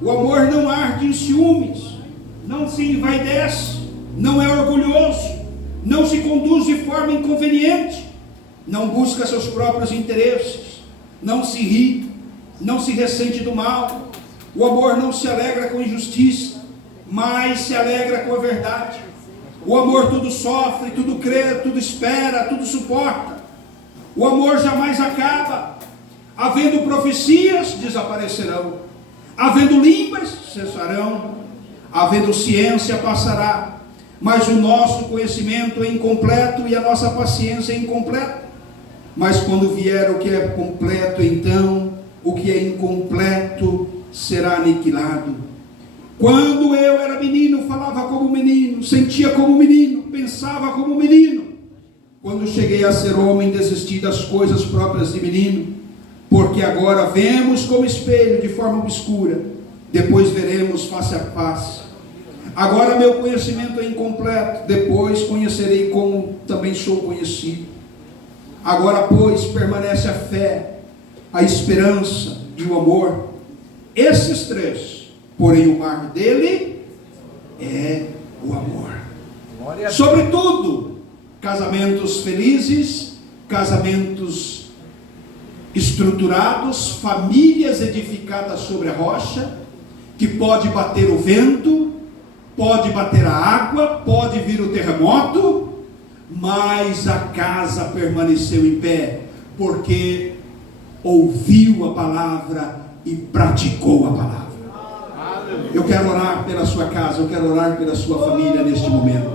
o amor não arde em ciúmes, não se envaidece, não é orgulhoso, não se conduz de forma inconveniente, não busca seus próprios interesses, não se irrita, não se ressente do mal. O amor não se alegra com injustiça, mas se alegra com a verdade. O amor tudo sofre, tudo crê, tudo espera, tudo suporta. O amor jamais acaba. Havendo profecias, desaparecerão. Havendo línguas, cessarão. Havendo ciência, passará. Mas o nosso conhecimento é incompleto e a nossa paciência é incompleta. Mas quando vier o que é completo, então o que é incompleto será aniquilado. Quando eu era menino, falava como menino, sentia como menino, pensava como menino. Quando cheguei a ser homem, desisti das coisas próprias de menino, porque agora vemos como espelho de forma obscura, depois veremos face a face. Agora meu conhecimento é incompleto, depois conhecerei como também sou conhecido. Agora, pois, permanece a fé, a esperança e o amor. Esses três, porém o mar dele é o amor. Sobretudo, casamentos felizes, casamentos estruturados, famílias edificadas sobre a rocha, que pode bater o vento, pode bater a água, pode vir o terremoto, mas a casa permaneceu em pé, porque ouviu a palavra e praticou a palavra. Eu quero orar pela sua casa, eu quero orar pela sua família neste momento.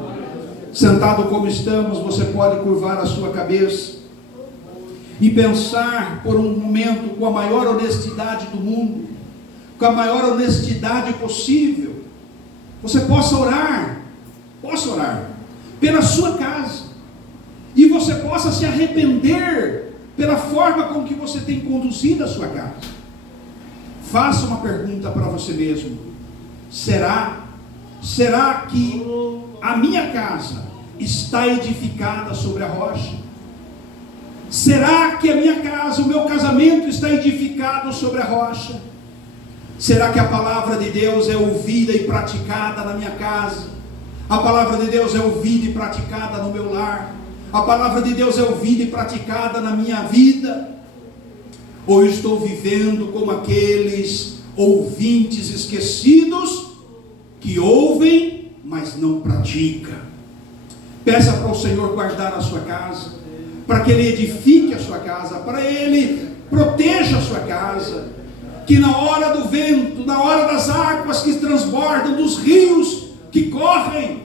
Sentado como estamos, você pode curvar a sua cabeça e pensar por um momento com a maior honestidade do mundo, com a maior honestidade possível. Você possa orar pela sua casa, e você possa se arrepender pela forma com que você tem conduzido a sua casa. Faça uma pergunta para você mesmo: será que a minha casa está edificada sobre a rocha? Será que a minha casa, o meu casamento está edificado sobre a rocha? Será que a palavra de Deus é ouvida e praticada na minha casa? A palavra de Deus é ouvida e praticada no meu lar? A palavra de Deus é ouvida e praticada na minha vida? Ou eu estou vivendo como aqueles ouvintes esquecidos que ouvem, mas não praticam? Peça para o Senhor guardar a sua casa, para que Ele edifique a sua casa, para Ele proteja a sua casa, que na hora do vento, na hora das águas que transbordam, dos rios que correm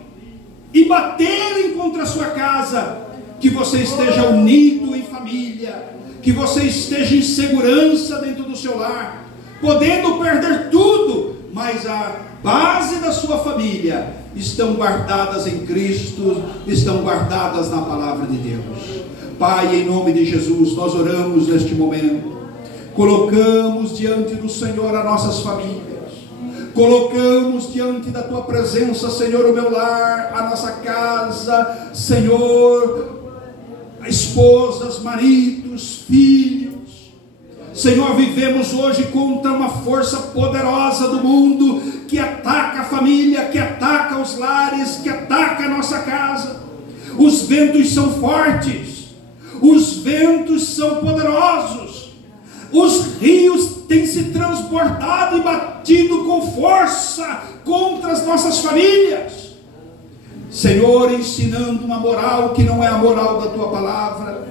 e baterem contra a sua casa, que você esteja unido em família, que você esteja em segurança dentro do seu lar, podendo perder tudo, mas a base da sua família estão guardadas em Cristo, estão guardadas na palavra de Deus. Pai, em nome de Jesus, nós oramos neste momento, colocamos diante do Senhor as nossas famílias, colocamos diante da Tua presença, Senhor, o meu lar, a nossa casa, Senhor, esposas, maridos, filhos. Senhor, vivemos hoje contra uma força poderosa do mundo, que ataca a família, que ataca os lares, que ataca a nossa casa. Os ventos são fortes, os ventos são poderosos, os rios têm se transbordado e batido com força contra as nossas famílias. Senhor, ensinando uma moral que não é a moral da Tua palavra,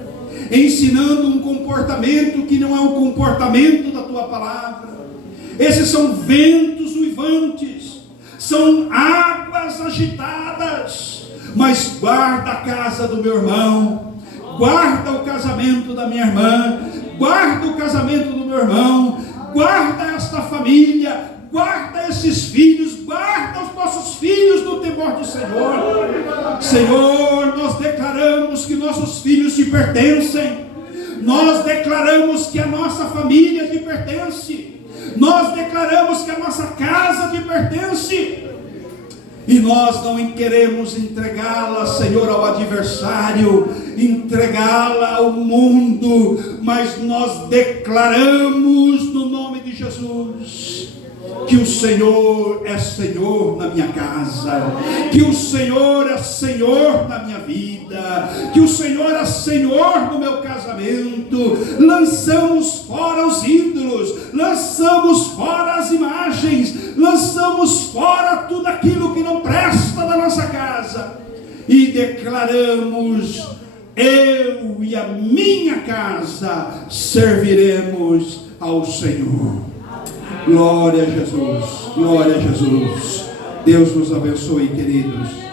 ensinando um comportamento que não é um comportamento da Tua palavra. Esses são ventos uivantes, são águas agitadas. Mas guarda a casa do meu irmão, guarda o casamento da minha irmã, guarda o casamento do meu irmão, guarda esta família, guarda esses filhos, guarda os nossos filhos no temor do Senhor. Senhor, nós declaramos que nossos filhos te pertencem, nós declaramos que a nossa família te pertence, nós declaramos que a nossa casa te pertence, e nós não queremos entregá-la, Senhor, ao adversário, entregá-la ao mundo, mas nós declaramos no nome de Jesus que o Senhor é Senhor na minha casa, que o Senhor é Senhor na minha vida, que o Senhor é Senhor no meu casamento. Lançamos fora os ídolos, lançamos fora as imagens, lançamos fora tudo aquilo que não presta da nossa casa, e declaramos: eu e a minha casa serviremos ao Senhor. Glória a Jesus, glória a Jesus. Deus nos abençoe, queridos.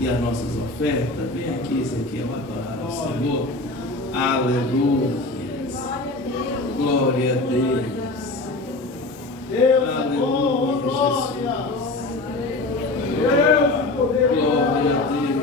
E as nossas ofertas, vem aqui, Ezequiel, adorar ao Senhor. Aleluia. Glória a Deus. Aleluia, Jesus. Glória a Deus.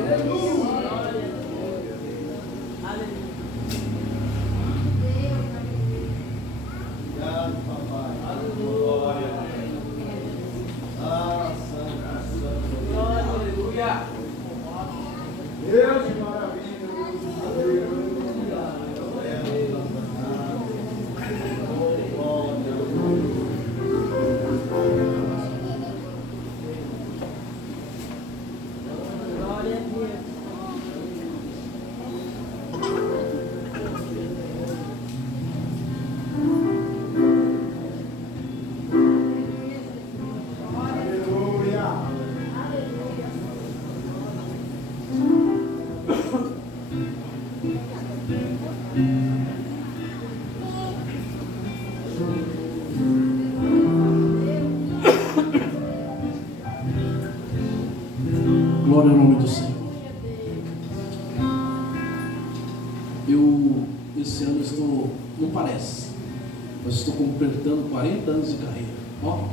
esse ano estou, não parece, mas estou completando 40 anos de carreira. Ó.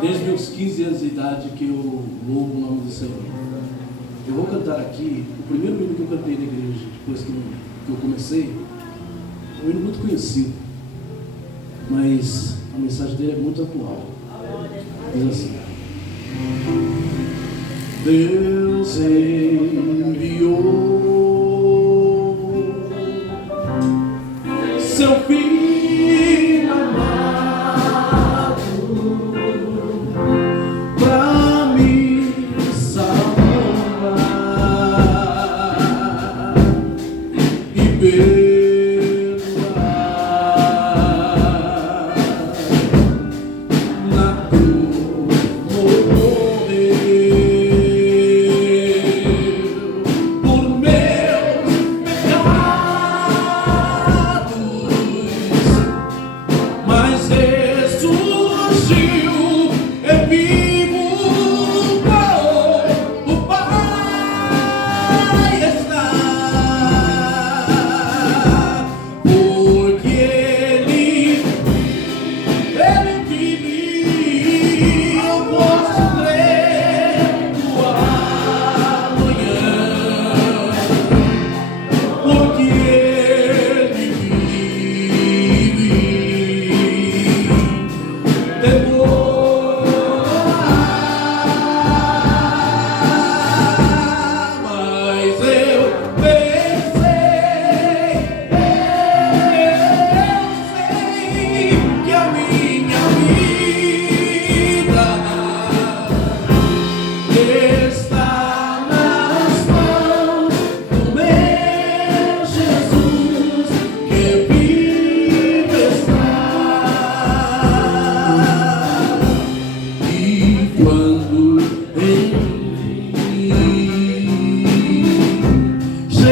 Desde meus 15 anos de idade que eu louvo o nome do Senhor. Eu vou cantar aqui, o primeiro hino que eu cantei na igreja, depois que eu comecei, é um hino muito conhecido, mas a mensagem dele é muito atual. Diz assim: Deus enviou seu Filho amado pra me salvar e perdoar. Na cruz morreu por meus pecados, mas ressurgiu, é vivo, o Pai está, porque Ele vive, eu posso crer no amanhã, porque Ele vive. Mas eu pensei, que a minha vida está nas mãos do meu Jesus, que vive está. E quando Ele chegar a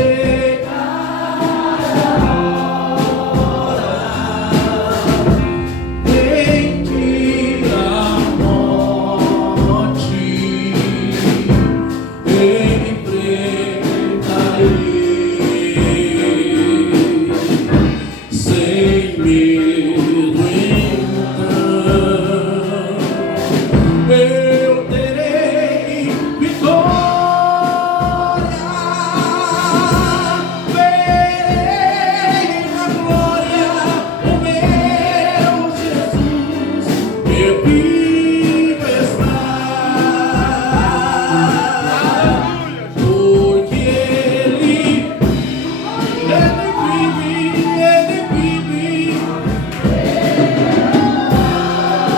hora em que a morte enfrentarei sem medo, então eu terei vitória, verei na glória o meu Jesus, que vivo está, porque Ele vive.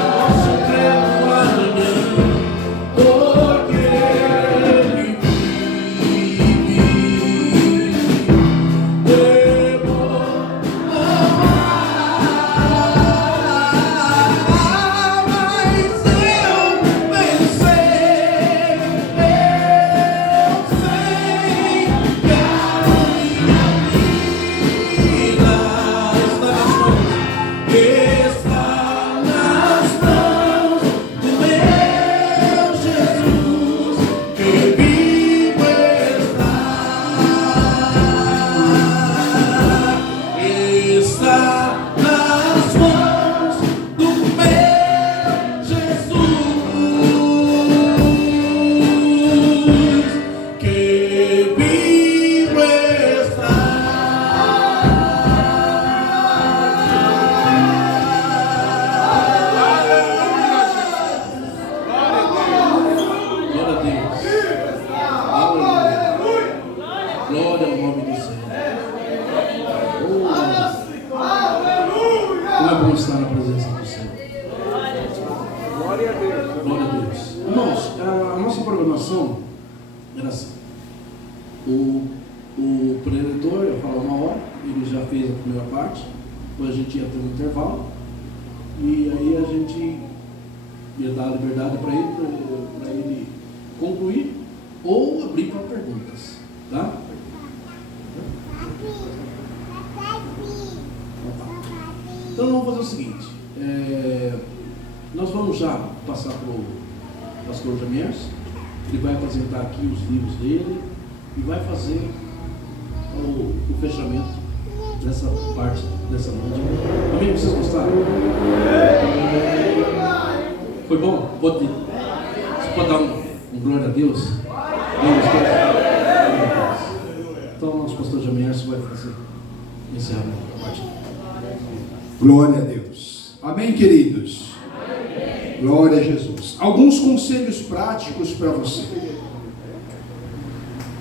Posso crer no amanhã, porque Ele vive. Devo amar, mas eu pensei, eu sei que a minha vida está nas mãos do meu Jesus, que vivo está. Está nas mãos do meu Jesus, que vivo está. Glória a Deus. Aleluia. Glória ao nome do Senhor. Como é bom estar na presença do Senhor. Glória a Deus. Glória a Deus. Irmãos, a nossa programação era assim. O preletor ia falar 1 hora, ele já fez a primeira parte, depois a gente ia ter um intervalo, e aí a gente ia dar liberdade para ele concluir ou abrir para perguntas, tá? Então vamos fazer o seguinte, nós vamos já passar para o pastor Jamiers, ele vai apresentar aqui os livros dele e vai fazer o fechamento dessa parte, dessa noite. Amém? Vocês gostaram? Foi bom? Você pode dar um glória a Deus? Então, nosso pastor Jamierson vai fazer encerramento da parte. Glória a Deus. Amém, queridos? Amém. Glória a Jesus. Alguns conselhos práticos para você.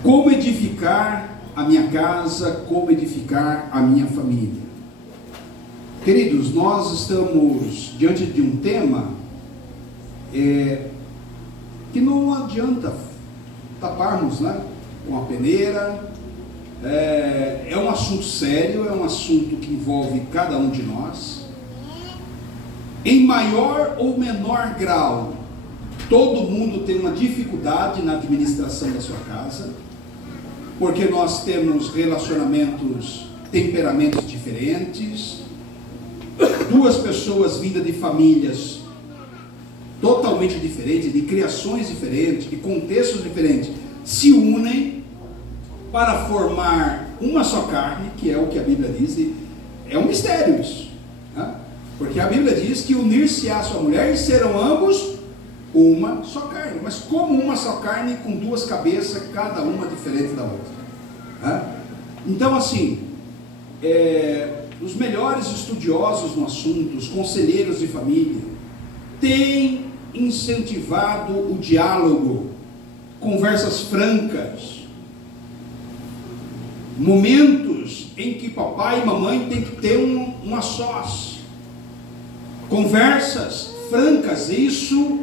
Como edificar a minha casa, como edificar a minha família. Queridos, nós estamos diante de um tema que não adianta taparmos, né, com a peneira. É um assunto sério, é um assunto que envolve cada um de nós. Em maior ou menor grau, todo mundo tem uma dificuldade na administração da sua casa, porque nós temos relacionamentos, temperamentos diferentes, duas pessoas vindas de famílias totalmente diferentes, de criações diferentes, de contextos diferentes, se unem para formar uma só carne, que é o que a Bíblia diz, e é um mistério isso, né? Porque a Bíblia diz que unir-se-á a sua mulher e serão ambos uma só carne. Mas como uma só carne com duas cabeças, cada uma diferente da outra, né? Então assim, os melhores estudiosos no assunto, os conselheiros de família, têm incentivado o diálogo, conversas francas, momentos em que papai e mamãe tem que ter uma sós, conversas francas. Isso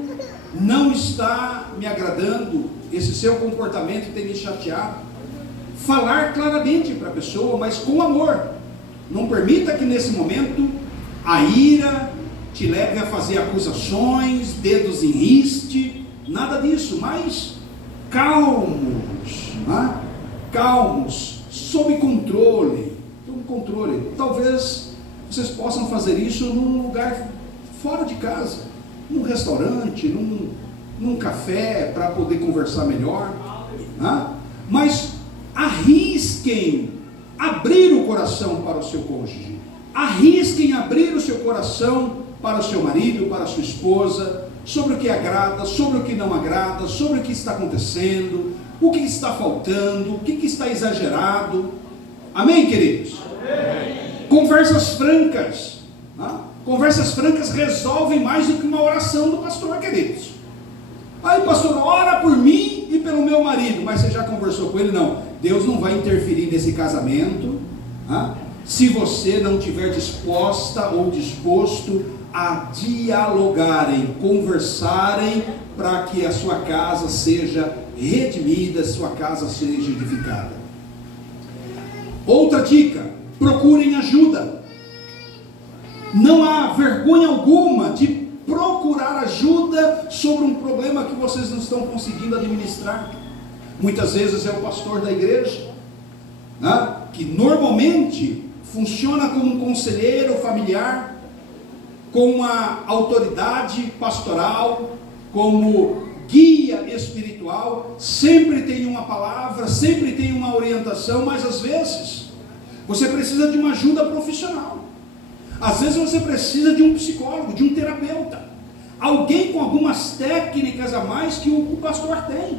não está me agradando, esse seu comportamento tem me chateado. Falar claramente para a pessoa, mas com amor. Não permita que nesse momento a ira te leve a fazer acusações, dedos em riste, nada disso, mas calmos, né? Calmos, sob controle. Talvez vocês possam fazer isso num lugar fora de casa, num restaurante, num café, para poder conversar melhor, né? Mas arrisquem abrir o coração para o seu cônjuge, arrisquem abrir o seu coração para o seu marido, para a sua esposa, sobre o que agrada, sobre o que não agrada, sobre o que está acontecendo, o que está faltando, o que está exagerado. Amém, queridos? Amém. Conversas francas, né? Conversas francas resolvem mais do que uma oração do pastor, queridos. Aí, pastor, ora por mim e pelo meu marido, mas você já conversou com ele? Não, Deus não vai interferir nesse casamento, né? Se você não estiver disposta ou disposto a dialogarem, conversarem, para que a sua casa seja redimida, sua casa seja edificada. Outra dica: procurem ajuda. Não há vergonha alguma de procurar ajuda sobre um problema que vocês não estão conseguindo administrar. Muitas vezes é o pastor da igreja, né, que normalmente funciona como um conselheiro familiar, com uma autoridade pastoral, como guia espiritual, sempre tem uma palavra, sempre tem uma orientação, mas às vezes você precisa de uma ajuda profissional. Às vezes você precisa de um psicólogo, de um terapeuta, alguém com algumas técnicas a mais que o pastor tem.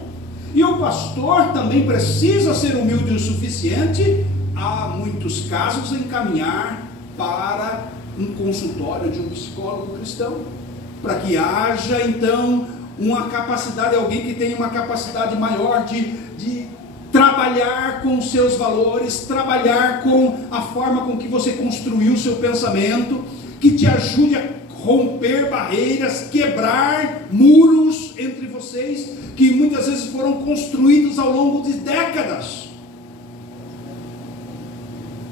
E o pastor também precisa ser humilde o suficiente, há muitos casos, encaminhar para um consultório de um psicólogo cristão, para que haja então uma capacidade, alguém que tenha uma capacidade maior de trabalhar com os seus valores, trabalhar com a forma com que você construiu o seu pensamento, que te ajude a romper barreiras, quebrar muros entre vocês, que muitas vezes foram construídos ao longo de décadas.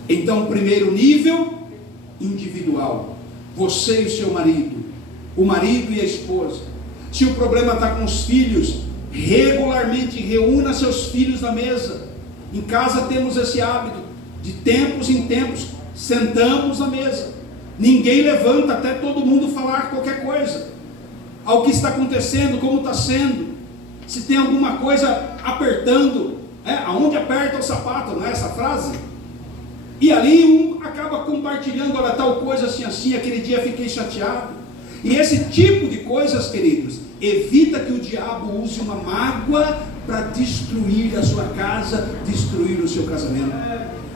Então, primeiro nível, individual, você e o seu marido, o marido e a esposa. Se o problema está com os filhos, regularmente reúna seus filhos na mesa. Em casa temos esse hábito, de tempos em tempos, sentamos na mesa, ninguém levanta até todo mundo falar qualquer coisa, ao que está acontecendo, como está sendo, se tem alguma coisa apertando, Aonde aperta o sapato, não é essa frase? E ali um acaba compartilhando, olha, tal coisa assim, assim, aquele dia fiquei chateado. E esse tipo de coisas, queridos, evita que o diabo use uma mágoa para destruir a sua casa, destruir o seu casamento.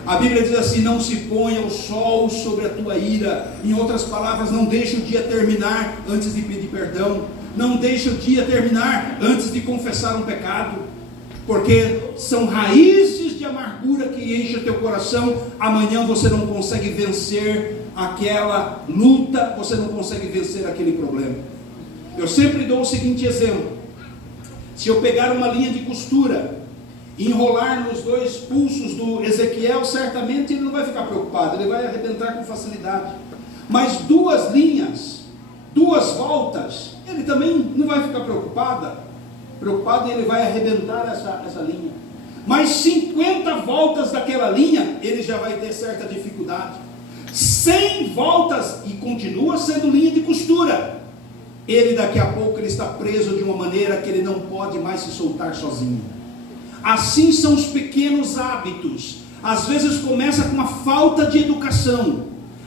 A Bíblia diz assim: não se ponha o sol sobre a tua ira. Em outras palavras, não deixe o dia terminar antes de pedir perdão. Não deixe o dia terminar antes de confessar um pecado. Porque são raízes de amargura que enchem o teu coração. Amanhã você não consegue vencer aquela luta, você não consegue vencer aquele problema. Eu sempre dou o seguinte exemplo: se eu pegar uma linha de costura e enrolar nos dois pulsos do Ezequiel, certamente ele não vai ficar preocupado, ele vai arrebentar com facilidade. Mas 2 linhas, 2 voltas, ele também não vai ficar preocupado, e ele vai arrebentar essa linha. Mas 50 voltas daquela linha, ele já vai ter certa dificuldade. 100 voltas e continua sendo linha de costura. Ele daqui a pouco ele está preso de uma maneira que ele não pode mais se soltar sozinho. Assim são os pequenos hábitos. Às vezes começa com uma falta de educação,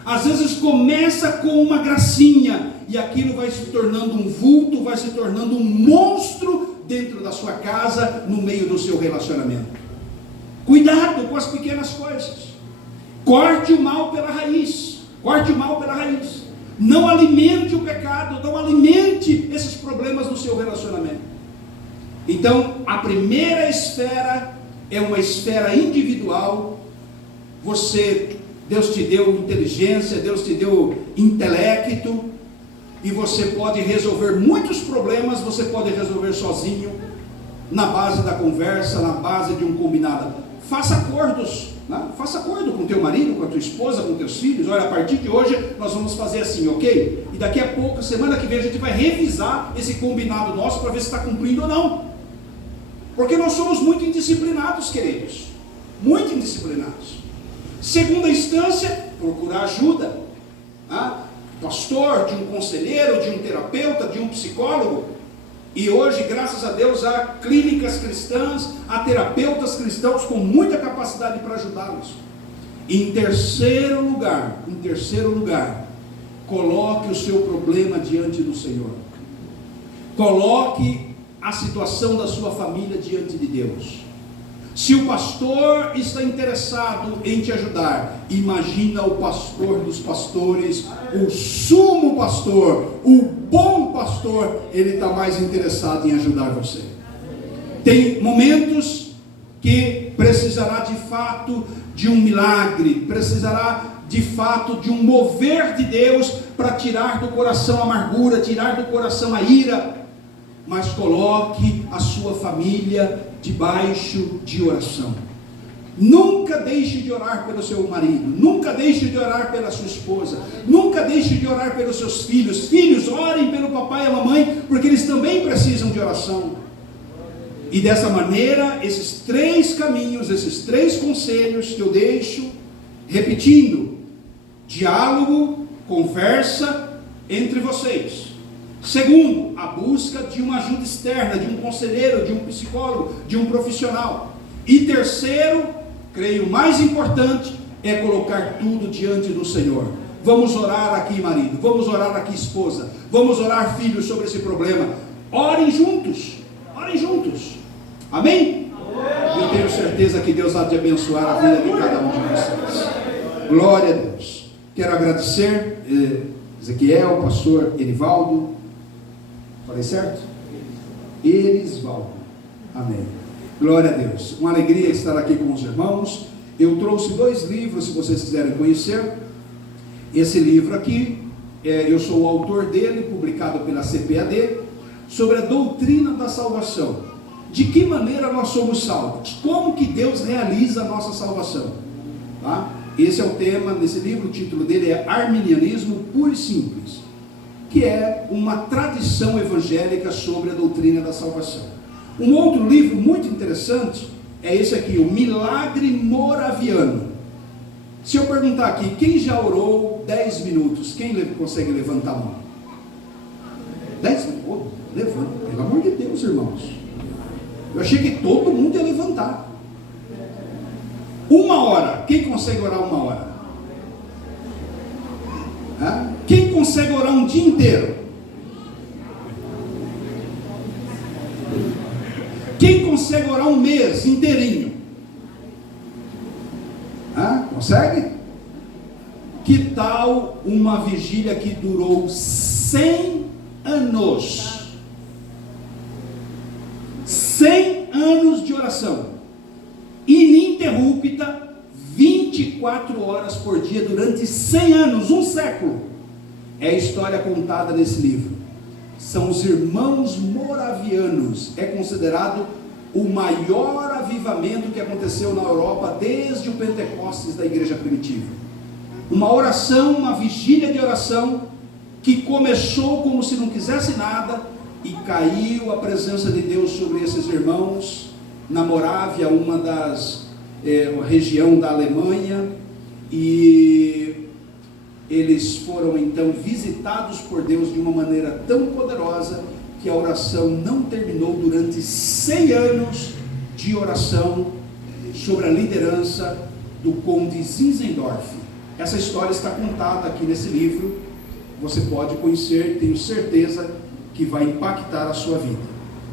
às vezes começa com uma gracinha, e aquilo vai se tornando um vulto, vai se tornando um monstro dentro da sua casa, no meio do seu relacionamento. Cuidado com as pequenas coisas. Corte o mal pela raiz. Corte o mal pela raiz. Não alimente o pecado, não alimente esses problemas no seu relacionamento. Então, a primeira esfera é uma esfera individual. Deus te deu inteligência, Deus te deu intelecto, e você pode resolver muitos problemas, você pode resolver sozinho, na base da conversa, na base de um combinado. Faça acordos, né? Faça acordo com teu marido, com a tua esposa, com teus filhos. Olha, a partir de hoje nós vamos fazer assim, ok? E daqui a pouco, semana que vem, a gente vai revisar esse combinado nosso para ver se está cumprindo ou não. Porque nós somos muito indisciplinados, queridos, muito indisciplinados. Segunda instância, procurar ajuda, pastor, de um conselheiro, de um terapeuta, de um psicólogo. E hoje, graças a Deus, há clínicas cristãs, há terapeutas cristãos com muita capacidade para ajudá-los. Em terceiro lugar, coloque o seu problema diante do Senhor. Coloque a situação da sua família diante de Deus. Se o pastor está interessado em te ajudar, imagina o pastor dos pastores, o sumo pastor, o bom pastor, ele está mais interessado em ajudar você. Tem momentos que precisará de fato de um milagre, precisará de fato de um mover de Deus para tirar do coração a amargura, tirar do coração a ira. Mas coloque a sua família debaixo de oração. Nunca deixe de orar pelo seu marido, nunca deixe de orar pela sua esposa, nunca deixe de orar pelos seus filhos. Filhos, orem pelo papai e a mamãe, porque eles também precisam de oração. E dessa maneira, esses 3 caminhos, esses 3 conselhos que eu deixo, repetindo: diálogo, conversa entre vocês. Segundo, a busca de uma ajuda externa, de um conselheiro, de um psicólogo, de um profissional. E terceiro, creio mais importante, é colocar tudo diante do Senhor. Vamos orar aqui, marido, vamos orar aqui, esposa, vamos orar, filhos, sobre esse problema. Orem juntos, amém? Eu tenho certeza que Deus há de abençoar a vida de cada um de vocês. Glória a Deus. Quero agradecer Ezequiel, pastor Erivaldo. Falei certo? Erisvaldo. Amém. Glória a Deus. Uma alegria estar aqui com os irmãos. Eu trouxe 2 livros, se vocês quiserem conhecer. Esse livro aqui, eu sou o autor dele, publicado pela CPAD, sobre a doutrina da salvação. De que maneira nós somos salvos? Como que Deus realiza a nossa salvação? Tá? Esse é o tema desse livro. O título dele é Arminianismo Puro e Simples, que é uma tradição evangélica sobre a doutrina da salvação. Um outro livro muito interessante é esse aqui, o Milagre Moraviano. Se eu perguntar aqui, quem já orou 10 minutos? Quem consegue levantar a mão? 10 minutos? Oh, levanta, pelo amor de Deus, irmãos. Eu achei que todo mundo ia levantar. Uma hora. Quem consegue orar uma hora? Quem consegue orar um dia inteiro? Quem consegue orar um mês inteirinho? Consegue? Que tal uma vigília que durou 100 anos? 100 anos de oração ininterrupta, 24 horas por dia durante 100 anos, um século. É a história contada nesse livro. São os irmãos moravianos. É considerado o maior avivamento que aconteceu na Europa desde o Pentecostes da igreja primitiva. Uma oração, uma vigília de oração que começou como se não quisesse nada e caiu a presença de Deus sobre esses irmãos na Morávia, uma das região da Alemanha, e eles foram então visitados por Deus de uma maneira tão poderosa que a oração não terminou durante 100 anos de oração sobre a liderança do conde Zinzendorf. Essa história está contada aqui nesse livro, você pode conhecer, tenho certeza que vai impactar a sua vida.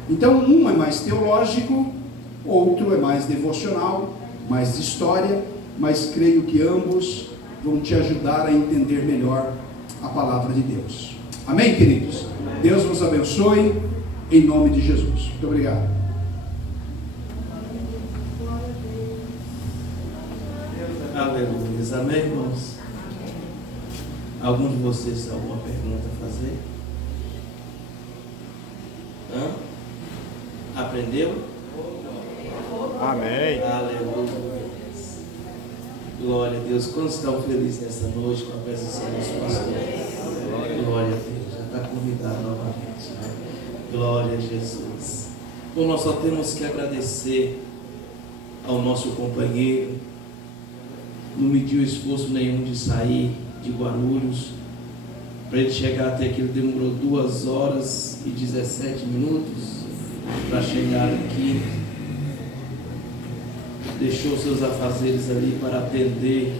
Então, um é mais teológico, outro é mais devocional, mais de história, mas creio que ambos vão te ajudar a entender melhor a palavra de Deus. Amém, queridos? Deus nos abençoe, em nome de Jesus. Muito obrigado. Aleluia. Amém, irmãos? Algum de vocês tem alguma pergunta a fazer? Aprendeu? Amém. Aleluia. Glória a Deus. Quantos estão felizes nessa noite com a presença do nosso pastor? Glória a Deus. Já está convidado novamente, né? Glória a Jesus. Bom, nós só temos que agradecer ao nosso companheiro. Não mediu esforço nenhum de sair de Guarulhos. Para ele chegar até aqui, ele demorou 2 horas e 17 minutos para chegar aqui. Deixou seus afazeres ali para atender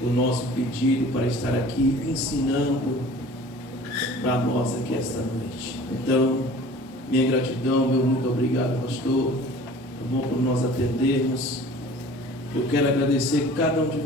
o nosso pedido, para estar aqui ensinando para nós aqui esta noite. Então, minha gratidão, meu muito obrigado, pastor. É bom por nós atendermos. Eu quero agradecer cada um de vocês.